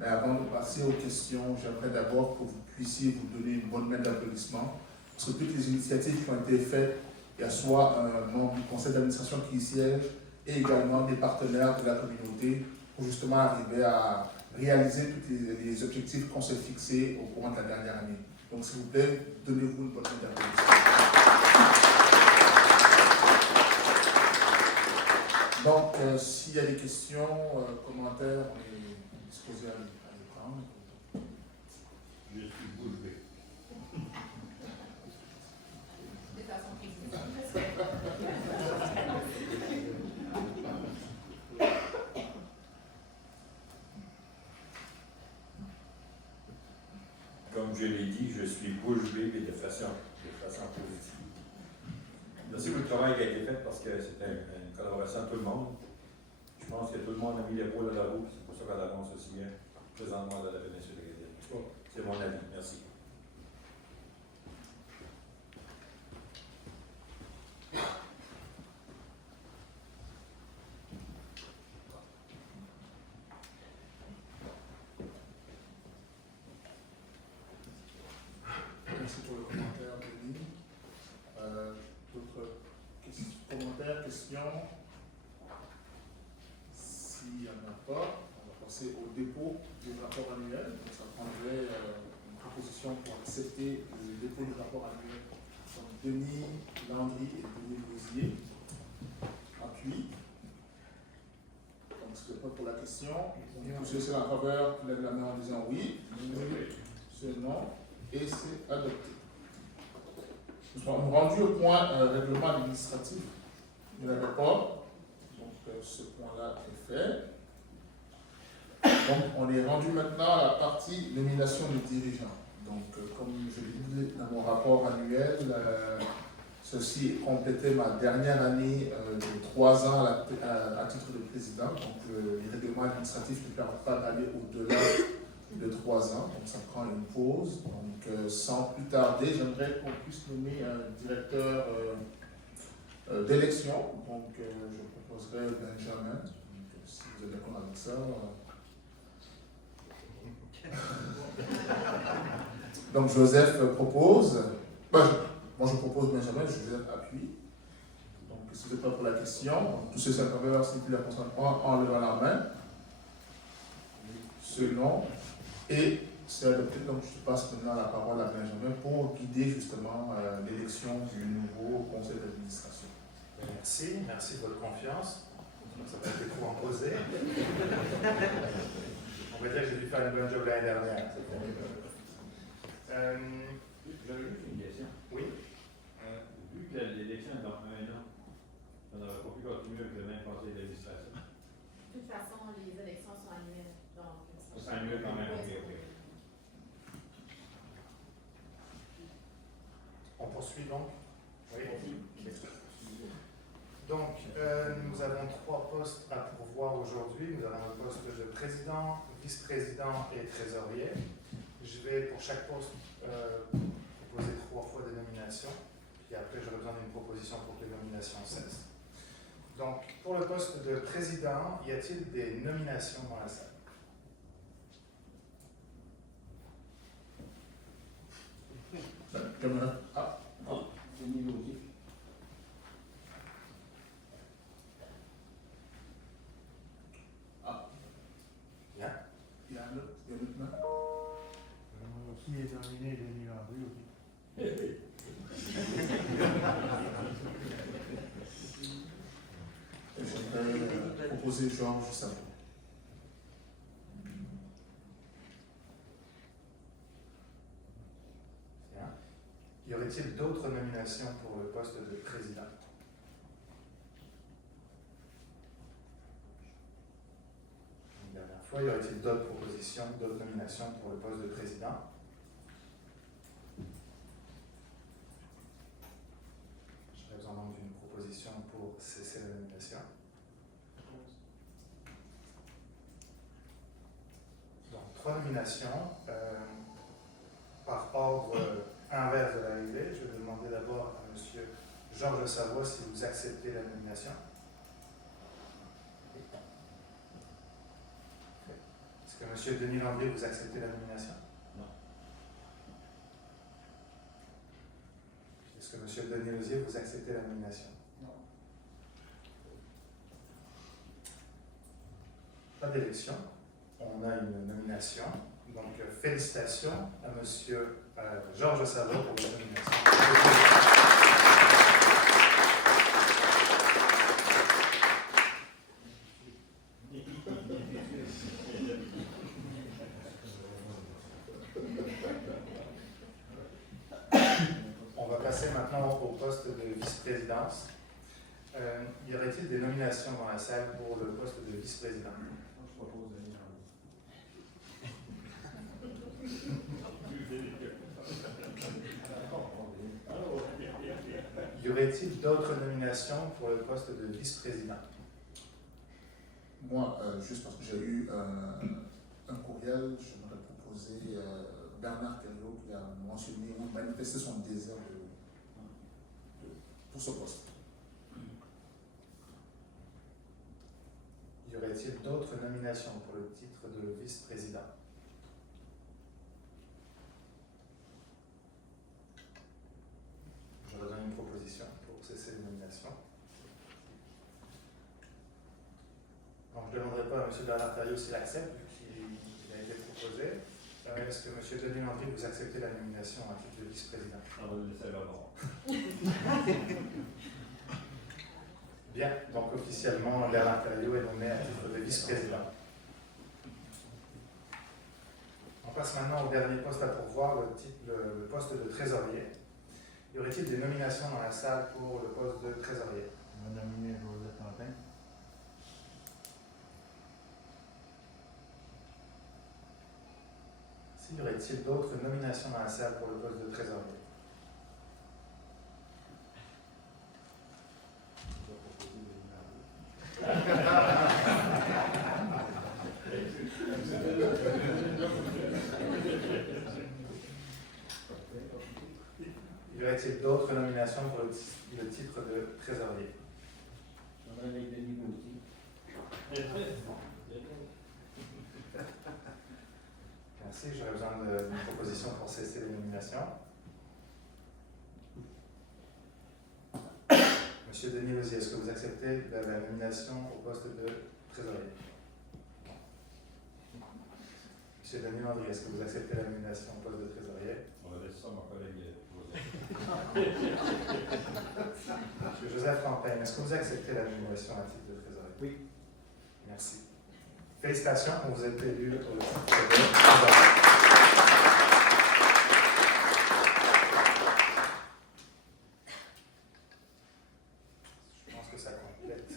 Mais avant de passer aux questions, j'aimerais d'abord que vous puissiez vous donner une bonne main d'applaudissement sur toutes les initiatives qui ont été faites. Il y a soit un membre du conseil d'administration qui y siège et également des partenaires de la communauté pour justement arriver à réaliser tous les objectifs qu'on s'est fixés au courant de la dernière année. Donc s'il vous plaît, donnez-vous une bonne main d'applaudissement. Donc, s'il y a des questions, commentaires, on est disposé à les prendre. Je suis bouche bée. De façon Comme je l'ai dit, je suis bouche bée et de façon positive. Merci pour le travail qui a été fait parce que c'était une collaboration de tout le monde. Je pense que tout le monde a mis l'épaule à la roue, c'est pour ça qu'on avance aussi bien présentement dans la péninsule acadienne. C'est mon avis. Merci. Merci pour le commentaire, Denis. D'autres commentaires, questions? S'il n'y en a pas, on va passer au dépôt du rapport annuel. Donc, ça prendrait une proposition pour accepter le dépôt du rapport annuel. Donc, Denis Landry et Denis Louisier. Appui. Donc, est-ce que pas pour la question? Tous ceux qui sont en faveur, lèvent la main en disant oui. C'est non. Et c'est adopté. Nous sommes rendus au point règlement administratif. Il n'y en avait pas. Donc ce point-là est fait. Donc on est rendu maintenant à la partie nomination des dirigeants. Donc comme je l'ai dit dans mon rapport annuel, ceci complétait ma dernière année de 3 ans à titre de président. Donc les règlements administratifs ne permettent pas d'aller au-delà de 3 ans, donc ça prend une pause. Donc sans plus tarder, j'aimerais qu'on puisse nommer un directeur d'élection. Donc je proposerai Benjamin. Donc, si vous êtes d'accord avec ça. Donc Joseph propose. Moi je propose Benjamin, Joseph appuie. Donc si vous êtes pas pour la question, tous ceux qui sont en faveur, s'il vous plaît, en levant la main. Selon. Et c'est adopté, donc je passe maintenant la parole à Benjamin pour guider justement l'élection du nouveau conseil d'administration. Merci de votre confiance. Ça n'a pas été trop imposé. On va dire que j'ai dû faire une bonne job l'année dernière. J'avais juste une question. Oui. Vu que l'élection est dans 1 an, on n'aurait pas pu continuer avec le même conseil d'administration. De toute façon, les élections sont annuelles. Donc, C'est annuel quand même. On poursuit donc. Oui. Donc, nous avons 3 postes à pourvoir aujourd'hui. Nous avons le poste de président, vice-président et trésorier. Je vais pour chaque poste proposer 3 fois des nominations. Puis après, j'aurai besoin d'une proposition pour que les nominations cessent. Donc, pour le poste de président, y a-t-il des nominations dans la salle? Denis Louisier. Bien. Il y a un autre main. Qui est nominé Denis Landry aussi. J'aimerais proposer Georges Savon. Bien. Y aurait-il d'autres nominations pour le poste de président? Une dernière fois, y aurait-il d'autres propositions, d'autres nominations pour le poste de président? 3 nominations par ordre inverse de l'arrivée. Je vais demander d'abord à M. Georges Savoie si vous acceptez la nomination. Est-ce que M. Denis Landry, vous acceptez la nomination? Non. Est-ce que M. Denis Lausier, vous acceptez la nomination? Non. Pas d'élection. On a une nomination. Donc, félicitations à M. Georges Savoie pour la nomination. On va passer maintenant au poste de vice-présidence. Y aurait-il des nominations dans la salle pour le poste de vice-président? Je propose Denis Y aurait-il d'autres nominations pour le poste de vice-président? Moi, juste parce que j'ai eu un courriel, j'aimerais proposer Bernard Thériault qui a mentionné ou manifesté son désir pour ce poste. Y aurait-il d'autres nominations pour le titre de vice-président? Je redonne une proposition pour cesser les nominations. Donc, je ne demanderai pas à M. Bernard Thériault s'il accepte, vu qu'il a été proposé. Est-ce que M. Denis Landry, vous acceptez la nomination à titre de vice-président? On va le laisser là-bas. Bien, donc officiellement, Bernard Thériault est nommé à titre de vice-président. On passe maintenant au dernier poste à pourvoir, le poste de trésorier. Y aurait-il des nominations dans la salle pour le poste de trésorier? On va nominer Joseph Quentin. Y aurait-il d'autres nominations dans la salle pour le poste de trésorier? Y aurait-il d'autres nominations pour le titre de trésorier? Avec Denis Gauthier. Merci, j'aurais besoin d'une proposition pour cesser les nominations. Monsieur Denis Lausier, est-ce que vous acceptez la nomination au poste de trésorier? Monsieur Denis Landry, est-ce que vous acceptez la nomination au poste de trésorier? On va laisser ça à ma collègue Joseph. Monsieur Joseph Campagne, est-ce que vous acceptez la nomination à titre de trésorier? Oui. Merci. Félicitations, vous êtes élu au titre de trésorier. Je pense que ça complète.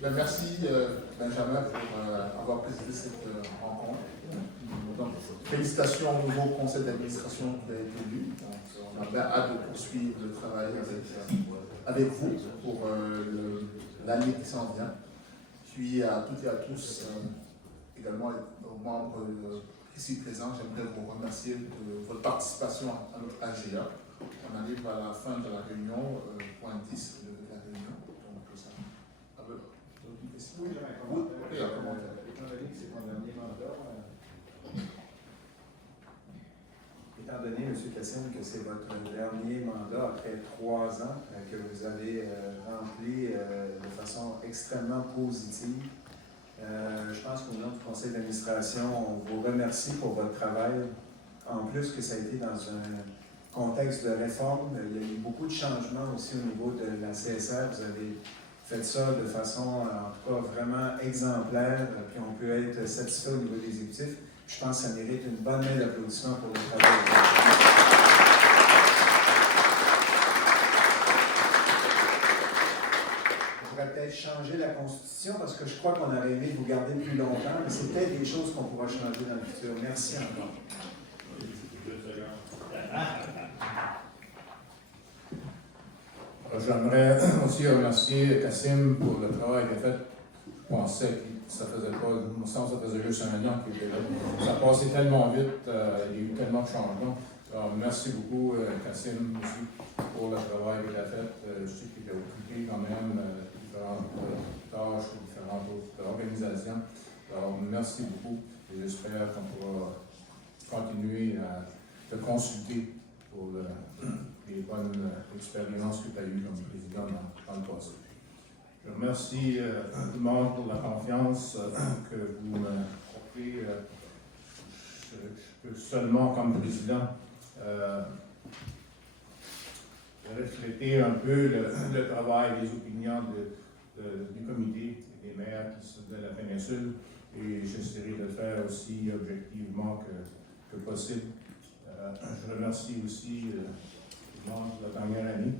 Ben, merci Benjamin pour avoir présidé cette rencontre. Donc, félicitations au nouveau conseil d'administration qui a été élu. Donc, on a bien hâte de poursuivre le travail avec vous pour l'année qui s'en vient. Puis à toutes et à tous, également aux membres ici présents, j'aimerais vous remercier de votre participation à notre AGA. On arrive à la fin de la réunion, point 10 de la réunion. Donc, ça. Une question? Oui, j'avais un commentaire. Oui, un commentaire. Étant donné que c'est mon dernier mandat, étant donné, M. Cassine, que c'est votre dernier mandat après 3 ans que vous avez rempli de façon extrêmement positive, je pense qu'au nom du conseil d'administration, on vous remercie pour votre travail. En plus que ça a été dans un contexte de réforme, il y a eu beaucoup de changements aussi au niveau de la CSR. Vous avez fait ça de façon, en tout cas, vraiment exemplaire, puis on peut être satisfait au niveau des exécutifs. Je pense que ça mérite une bonne main d'applaudissement pour le travail. On pourrait peut-être changer la Constitution parce que je crois qu'on aurait aimé vous garder plus longtemps, mais c'est peut-être des choses qu'on pourra changer dans le futur. Merci encore. J'aimerais aussi aussi remercier Kassim pour le travail qu'il a fait. Je pensais que ça faisait pas, il me semble que ça faisait juste 1 an qu'il était là. Ça a passé tellement vite, il y a eu tellement de changements. Alors, merci beaucoup, Kassim, aussi, pour le travail qu'il a fait. Je sais qu'il a occupé quand même différentes tâches, différentes autres organisations. Alors, merci beaucoup et j'espère qu'on pourra continuer à te consulter pour les bonnes expériences que tu as eues comme président dans le passé. Je remercie tout le monde pour la confiance que vous me portez. Je peux seulement, comme président, refléter un peu le travail, les opinions du comité et des maires de la péninsule et j'essaierai de le faire aussi objectivement que possible. Je remercie aussi les membres de la dernière année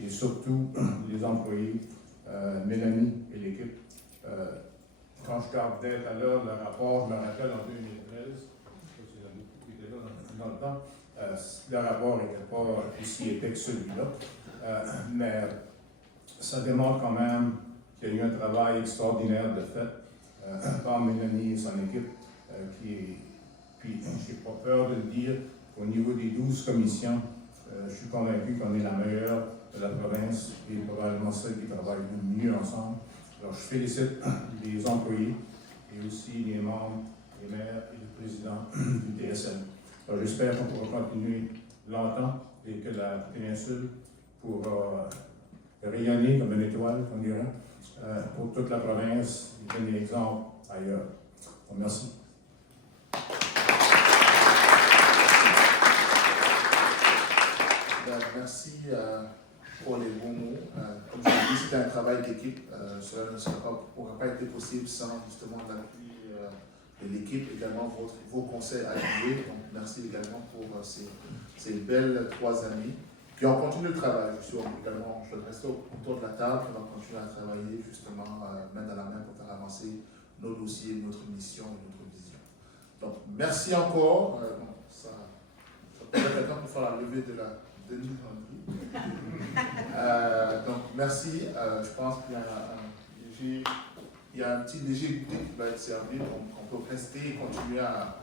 et surtout les employés, Mélanie et l'équipe. Quand je regardais tout à l'heure le rapport, je me rappelle en 2013, c'est l'année qui était là dans le temps, le rapport n'était pas aussi épais que celui-là, mais ça démontre quand même qu'il y a eu un travail extraordinaire de fait par Mélanie et son équipe, puis je n'ai pas peur de le dire, au niveau des 12 commissions, je suis convaincu qu'on est la meilleure de la province et probablement celle qui travaille le mieux ensemble. Alors je félicite les employés et aussi les membres, les maires et le président du TSM. Alors j'espère qu'on pourra continuer longtemps et que la péninsule pourra rayonner comme une étoile, on dirait, pour toute la province et donner l'exemple ailleurs. Donc, merci. Merci pour les bons mots. Comme je l'ai dit, c'était un travail d'équipe. Cela n'aurait pas été possible sans justement l'appui de l'équipe, également vos conseils avisés. Donc merci également pour ces belles 3 années. Puis on continue le travail. Je vais rester autour de la table. On va continuer à travailler justement main dans la main pour faire avancer nos dossiers, notre mission et notre vision. Donc merci encore. Ça peut être le temps pour faire la levée de la donc merci, je pense qu'il y a un petit léger goûter qui va être servi, donc on peut rester et continuer à